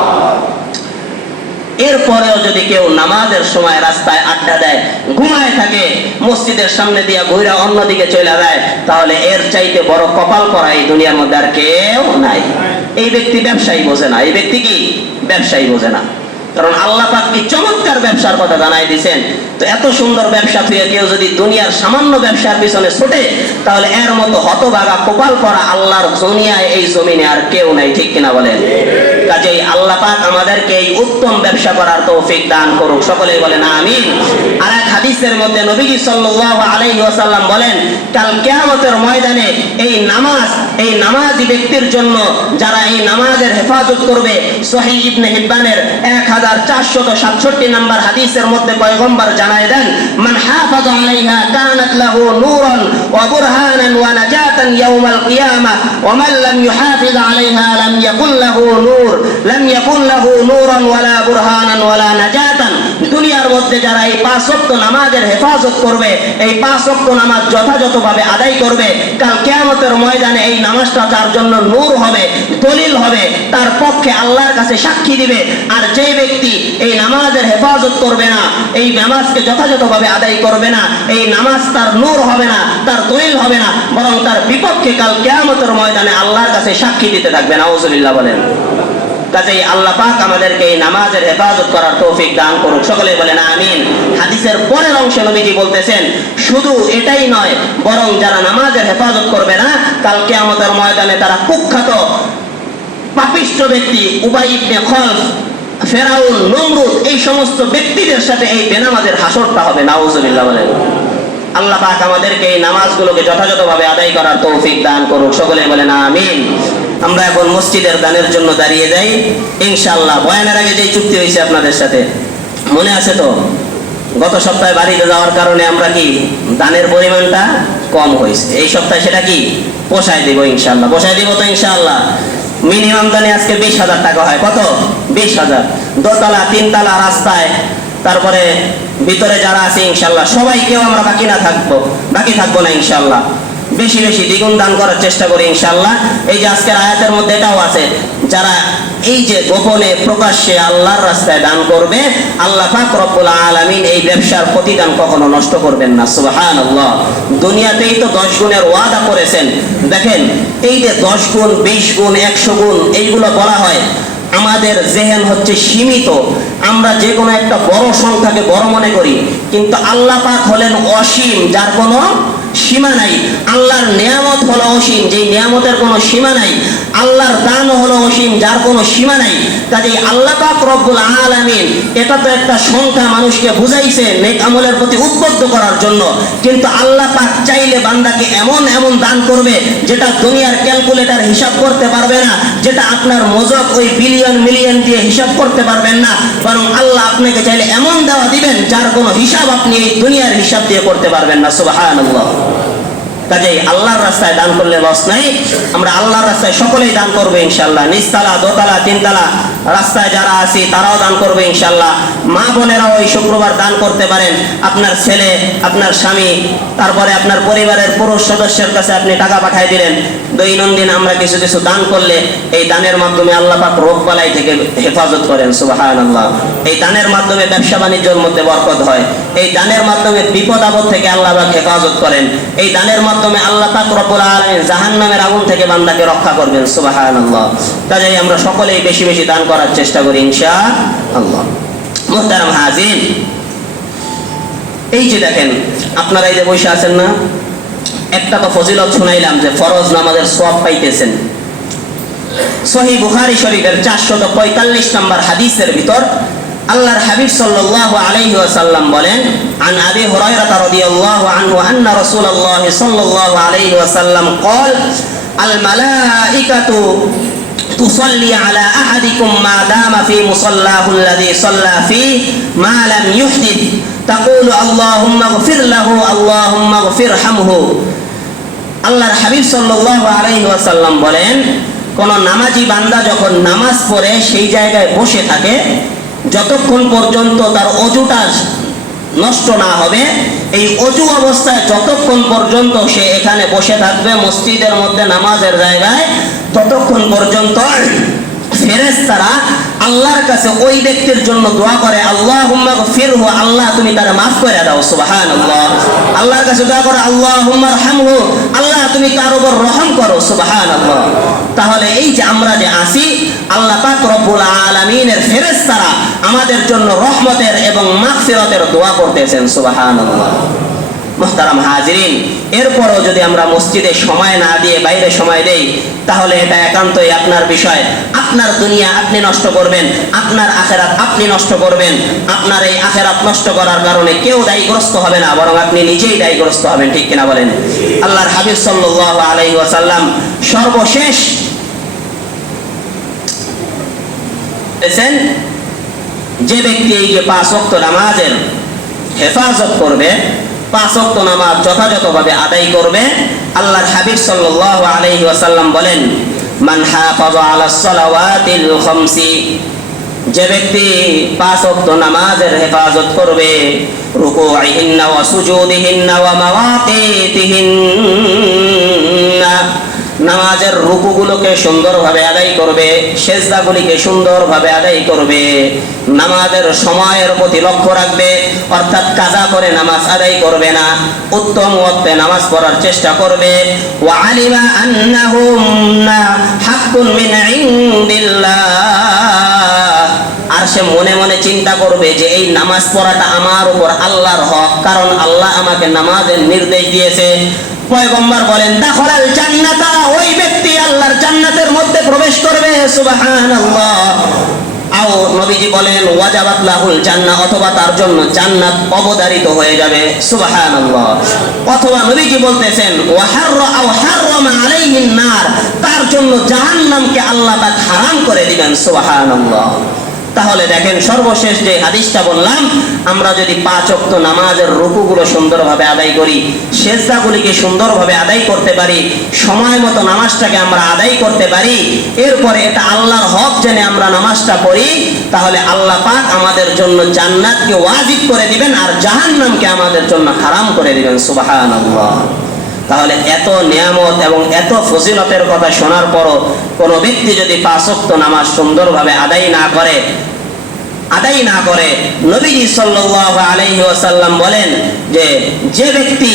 এরপরেও যদি কেউ নামাজের সময় রাস্তায় আড্ডা দেয়, ঘুমায় থাকে, মসজিদের সামনে দিয়ে ঘুরে অন্যদিকে চলে যায়, তাহলে এর চাইতে বড় কপাল করা এই দুনিয়ার মধ্যে আর কেউ নাই। এই ব্যক্তি ব্যবসায়ী বোঝে না। এই ব্যক্তি কি? ব্যবসায়ী বোঝে না। কারণ আল্লাহ পাক কি চমৎকার ব্যবসার কথা জানাই দিয়েছেন। তো এত সুন্দর ব্যবসা পেয়ে কেউ যদি দুনিয়ার সামান্য ব্যবসার পিছনে ছোটে, তাহলে এর মতো হতভাগা কপাল করা আল্লাহর দুনিয়ায়, এই জমিনে আর কেউ নাই। ঠিক কিনা বলেন? কাজেই আল্লাহ পাক আমাদেরকে এই উত্তম ব্যবসা করার তৌফিক দান করুক। সকলেই বলেন আমিন। আর এক হাদিসের মধ্যে নবীজি সাল্লাল্লাহু আলাইহি ওয়াসাল্লাম বলেন, কাল কিয়ামতের ময়দানে এই নামাজি ব্যক্তির জন্য, যারা এই নামাজের হেফাজত করবে, সহিহ ইবনে হিব্বানের 1467 নম্বর হাদিসের মধ্যে পয়গম্বর জানায় দেন, মান হাফাযা আলাইহা কানাত লাহু নূরান ওয়া বুরহানান ওয়া নাজাতান ইয়াউমাল কিয়ামাহ ওয়া মান লাম ইউহাফিজ আলাইহা লাম ইয়াকুল লাহু নূরান ওয়ালা বুরহানান ওয়ালা নাজাতান। দুনিয়ার মধ্যে যারা এই 5 ওয়াক্ত নামাজের হেফাজত করবে, এই 5 ওয়াক্ত নামাজ যথাযথভাবে আদায় করবে, কাল কিয়ামতের ময়দানে এই নামাজটা তার জন্য নূর হবে, দলিল হবে, তার পক্ষে আল্লাহর কাছে সাক্ষী দিবে। আর যে ব্যক্তি এই নামাজের হেফাজত করবে না, এই নামাজকে যথাযথভাবে আদায় করবে না, এই নামাজ তার নূর হবে না, তার দলিল হবে না, বরং তার বিপক্ষে কাল কিয়ামতের ময়দানে আল্লাহর কাছে সাক্ষী দিতে থাকবে। নাউজুবিল্লাহ বলেন। কাজেই আল্লাহ পাক আমাদেরকে এই নামাজের হেফাজত করার তৌফিক দান করুক, সকলে বলেন আমিন। হাদিসের পরের অংশে নবীজি বলতেছেন শুধু এটাই নয়, বরং যারা নামাজের হেফাজত করবে না, কাল কিয়ামতের ময়দানে তারা কুখ্যাত পাপিষ্ঠ ব্যক্তি উবাই ইবনে খলফ, ফেরাউন, নমরুদ, এই সমস্ত ব্যক্তিদের সাথে এই বেনামাজের হাসরটা হবে। নাউজুবিল্লাহ বলেন। আল্লাহ পাক আমাদেরকে এই নামাজগুলোকে যথাযথভাবে আদায় করার তৌফিক দান করুক, সকলে বলেন আমিন। আমরা এখন মসজিদের দানের জন্য দাঁড়িয়ে যাই ইনশাআল্লাহ। বয়ানের আগে যে চুক্তি হয়েছে আপনাদের সাথে মনে আছে তো? গত সপ্তাহে বাড়িতে যাওয়ার কারণে আমরা কি দানের পরিমাণটা কম হয়েছে, এই সপ্তাহে সেটা কি পোষায় দিব ইনশাআল্লাহ। পোষায় দিব তো ইনশাআল্লাহ। মিনিমাম দানে আজকে 20,000 টাকা হয়। কত? 20,000। দোতলা তিনতলা রাস্তায়, তারপরে ভিতরে যারা আছে ইনশাআল্লাহ সবাই, কেউ আমরা বাকি থাকবো না ইনশাআল্লাহ। বেশি বেশি দ্বিগুণ দান করার চেষ্টা করি ইনশাআল্লাহ। এই যে আজকের আয়াতের মধ্যে এটাও আছে, যারা এই যে গোপনে প্রকাশ্যে আল্লাহর রাস্তায় দান করবে, আল্লাহ পাক রব্বুল আলামিন এই ব্যবসার প্রতিদান কখনো নষ্ট করবেন না। সুবহানাল্লাহ। দুনিয়াতেই তো 10 গুণের ওয়াদা করেছেন। দেখেন এই যে 10 গুণ, 20 গুণ, 100 গুণ এইগুলো বলা হয়, আমাদের জেহেন হচ্ছে সীমিত, আমরা যে কোনো একটা বড় সংখ্যাকে বড় মনে করি, কিন্তু আল্লাহ পাক হলেন অসীম, যার কোনো সীমা নাই। আল্লাহর নিয়ামত হলো অসীম, যেই নিয়ামতের কোনো সীমা নাই। আল্লাহর দান হলো অসীম, যার কোনো সীমা নাই। কাজেই আল্লাহ পাক রব্বুল আলামিন এটা তো একটা সংখ্যা মানুষকে বুঝাইছে নেক আমলের প্রতি উদ্বুদ্ধ করার জন্য, কিন্তু আল্লাহ পাক চাইলে বান্দাকে এমন এমন দান করবে যেটা দুনিয়ার ক্যালকুলেটর হিসাব করতে পারবে না, যেটা আপনার মজক ওই বিলিয়ন মিলিয়ন দিয়ে হিসাব করতে পারবেন না, বরং আল্লাহ আপনাকে চাইলে এমন দেওয়া দিবেন যার কোনো হিসাব আপনি এই দুনিয়ার হিসাব দিয়ে করতে পারবেন না। সুবহানাল্লাহ। কাজেই আল্লাহর রাস্তায় দান করলে লস নাই। আমরা আল্লাহর রাস্তায় সকলেই দান করবো ইনশাআল্লাহ। নিচতলা, দোতলা, তিনতলা রাস্তায় যারা আছি তারাও দান করবে ইনশাআল্লাহ। মা বোনেরাও এই শুক্রবার দান করতে পারেন। আপনার ছেলে, আপনার স্বামী, তারপরে আপনার পরিবারের পুরুষ সদস্যের কাছে আপনি টাকা পাঠিয়ে দিলেন। দৈনন্দিন আমরা কিছু কিছু দান করলে এই দানের মাধ্যমে আল্লাহ পাক রোগ বালাই থেকে হেফাজত করেন। সুবহানাল্লাহ। এই দানের মাধ্যমে ব্যবসা বাণিজ্যের মধ্যে বরকত হয়। এই দানের মাধ্যমে বিপদ আপদ থেকে আল্লাহ পাক হেফাজত করেন। এই দানের মাধ্যমে আল্লাহ পাক রব্বুল আলামিন জাহান্নামের আগুন থেকে বান্দাকে রক্ষা করবেন। সুবহানাল্লাহ। কাজেই আমরা সকলেই বেশি বেশি দান করার চেষ্টা করি ইনশাআল্লাহ। মুহতারাম হাজির, এই যে দেখেন আপনারা এই যে বসে আছেন না, একটা তো ফজিলত শুনাইলাম যে ফরজ নামাজের সওয়াব পাইতেছেন। সহিহ বুখারী শরীফের 445 নম্বর হাদিসের ভিতর আল্লাহর হাবিব সাল্লাল্লাহু আলাইহি ওয়াসাল্লাম বলেন, আন আবি হুরায়রা রাদিয়াল্লাহু আনহু আন্না রাসূলুল্লাহ সাল্লাল্লাহু আলাইহি ওয়াসাল্লাম قال الملائكة تصلي على أحدكم ما دام في مصلاه الذي صلى فيه ما لم يحدث تقول اللهم اغفر له اللهم اغفرحمه। আল্লাহর হাবিব সাল্লাল্লাহু আলাইহি ওয়াসাল্লাম বলেন, কোন নামাজি বান্দা যখন নামাজ পড়ে সেই জায়গায় বসে থাকে, যতক্ষণ পর্যন্ত তার অজুটা নষ্ট না হবে, এই অজু অবস্থায় যতক্ষণ পর্যন্ত সে এখানে বসে থাকবে মসজিদের মধ্যে নামাজের জায়গায়, ততক্ষণ পর্যন্ত ফেরেশতারা আল্লাহর কাছে ওই ব্যক্তির জন্য দোয়া করে, আল্লাহুম্মা গফিরহু, আল্লাহ তুমি তারে মাফ করে দাও। সুবহানাল্লাহ। আল্লাহর কাছে দোয়া করে, আল্লাহুম্মা রহমহু, আল্লাহ তুমি তার উপর রহম করো। সুবহানাল্লাহ। তাহলে এই যে আমরা যে আসি, আল্লাহ পাক রব্বুল আলামিনের ফেরেশতারা আমাদের জন্য রহমতের এবং মাগফিরাতের দোয়া করতেছেন। সুবহানাল্লাহ। মুহতারাম হাজিরিন, এরপরও যদি আমরা মসজিদে সময় না দিয়ে বাইরে সময় দেই, তাহলে এটা একান্তই আপনার বিষয়। আপনার দুনিয়া আপনি নষ্ট করবেন, আপনার আখেরাত আপনি নষ্ট করবেন। আপনার এই আখেরাত নষ্ট করার কারণে কেউ দায়গ্রস্ত হবে না, বরং আপনি নিজেই দায়গ্রস্ত হবেন। ঠিক কিনা বলেন? আল্লাহর হাবিব সাল্লাল্লাহু আলাইহি ওয়াসাল্লাম সর্বশেষ যে ব্যক্তি এই যে 5 ওয়াক্ত নামাজের হেফাজত করবে, 5 ওয়াক্ত নামাজ যথাযথভাবে আদায় করবে, আল্লাহর হাবিব সাল্লাল্লাহু আলাইহি ওয়াসাল্লাম বলেন, মান হাফাযা আলাস সালাওয়াতিল খামসি, যে ব্যক্তি 5 ওয়াক্ত নামাজের হেফাজত করবে, রুকুইহিন্না ওয়া সুজুদিহিন্না ওয়া মাওয়াকিতিহিন্না, নামাজের রুকুগুলোকে সুন্দরভাবে আদায় করবে, সেজদাগুলিকে সুন্দরভাবে আদায় করবে, নামাজের সময়ের প্রতি লক্ষ্য রাখবে, অর্থাৎ কাজা করে নামাজ আদায় করবে না, উত্তম ওয়াক্তে নামাজ পড়ার চেষ্টা করবে। ওয়া আলিমা আন্নাহুম হাক্কুন মিন ইনদিল্লাহ, আর সে মনে মনে চিন্তা করবে যে এই নামাজ পড়াটা আমার উপর আল্লাহর হক, কারণ আল্লাহ আমাকে নামাজের নির্দেশ দিয়েছে। পয়গম্বর বলেন দাখালাল জান্নাতা, ওই ব্যক্তি আল্লাহর জান্নাতের মধ্যে প্রবেশ করবে। সুবহানাল্লাহ। আও নবীজি বলেন ওয়াজাবাত লাহুল জান্নাহ, অথবা তার জন্য জান্নাত অবধারিত হয়ে যাবে। সুবহানাল্লাহ। অথবা নবীজি বলতেছেন ওয়া হাররামা আলাইহিন নার, তার জন্য জাহান্নামকে আল্লাহ পাক হারাম করে দিবেন। সুবহানাল্লাহ। তাহলে দেখেন, সর্বশেষ যে হাদিসটা বললাম, আমরা যদি 5 ওয়াক্ত নামাজের রুকুগুলো সুন্দরভাবে আদায় করি, সেজদাগুলিকে সুন্দরভাবে আদায় করতে পারি, সময় মতো নামাজটাকে আমরা আদায় করতে পারি, এরপরে এটা আল্লাহর হক জেনে আমরা নামাজটা পড়ি, তাহলে আল্লাহ পাক আমাদের জন্য জান্নাতকে ওয়াজিব করে দিবেন আর জাহান্নামকে আমাদের জন্য হারাম করে দিবেন। সুবহানাল্লাহ। তাহলে এত নিয়ামত এবং এত ফজিলতের কথা শোনার পরও কোনো ব্যক্তি যদি 5 ওয়াক্ত নামাজ সুন্দরভাবে আদায় না করে, নবীজি সাল্লাল্লাহু আলাইহি ওয়াসাল্লাম বলেন যে ব্যক্তি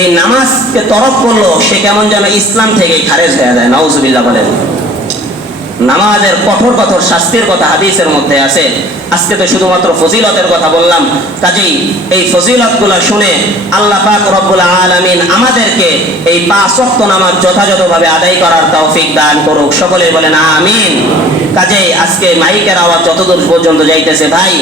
এই নামাজকে তরক করলো, সে কেমন যেন ইসলাম থেকে খারেজ হয়ে যায়। নাউজুবিল্লাহ বলেন। নামাজের কঠোর কঠোর শাস্তির কথা হাদিসের মধ্যে আছে। আজকে তো শুধুমাত্র ফজিলতের কথা বললাম, কাজেই এই ফজিলতগুলো শুনে আল্লাহ পাক রব্বুল আলামিন আমাদেরকে এই 5 ওয়াক্ত নামাজ যথাযথভাবে আদায় করার তৌফিক দান করুক। সকলে বলেন আমিন। কাজেই আজকে মাইকের আওয়াজ যতদূর পর্যন্ত যাইতেছে, ভাই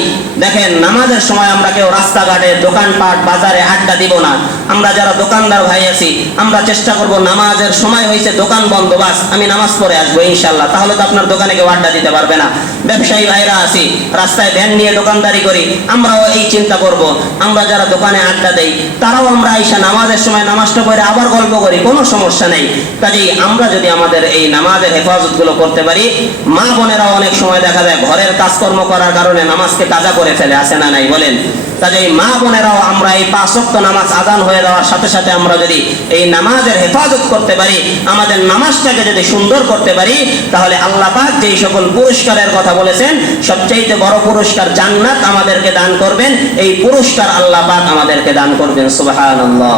দেখেন, নামাজের সময় আমরা কেউ রাস্তাঘাটে, দোকানপাট, বাজারে আড্ডা দিব না। আমরা যারা দোকানদার ভাই আছি, আমরা চেষ্টা করব নামাজের সময় হয়েছে, দোকান বন্ধ, বাস আমি নামাজ পড়ে আসবো ইনশাল্লাহ, তাহলে তো আপনার দোকানে কেউ আড্ডা দিতে পারবে না। ব্যবসায়ী ভাইরা আছি, রাস্তায় ভ্যান নিয়ে দোকানদারি করি, আমরাও এই চিন্তা করব, আমরা যারা দোকানে আড্ডা দেই তারাও আমরা আইসা নামাজের সময় নামাজটা পড়ে আবার গল্প করি, কোনো সমস্যা নেই। কাজেই আমরা যদি আমাদের এই নামাজের হেফাজতগুলো করতে পারি, মা বোনেরাও অনেক সময় দেখা যায় ঘরের কাজকর্ম করার কারণে নামাজকে কাজা করে ফেলে, আছে না নাই বলেন? কাজেই মা বোনেরাও আমরা এই 5 ওয়াক্ত নামাজ আযান হয়ে যাওয়ার সাথে সাথে আমরা যদি এই নামাজের হেফাজত করতে পারি, আমাদের নামাজটাকে যদি সুন্দর করতে পারি, তাহলে আল্লাহ পাক যেই সকল পুরস্কারের কথা বলেছেন, সবচেয়ে বড় পুরস্কার জান্নাত আমাদেরকে দান করবেন। এই পুরস্কার আল্লাহ পাক আমাদেরকে দান করবেন। সুবহানাল্লাহ।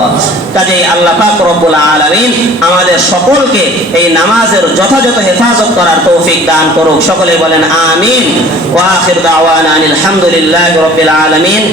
কাজেই আল্লাহ পাক রব্বুল আলামিন আমাদের সকলকে এই নামাজের যথাযথ হেফাজত করার তৌফিক দান করুক। সকলে বলেন আমিন। ওয়া আখির দাওয়ানা আলহামদুলিল্লাহি রাব্বিল আলামিন।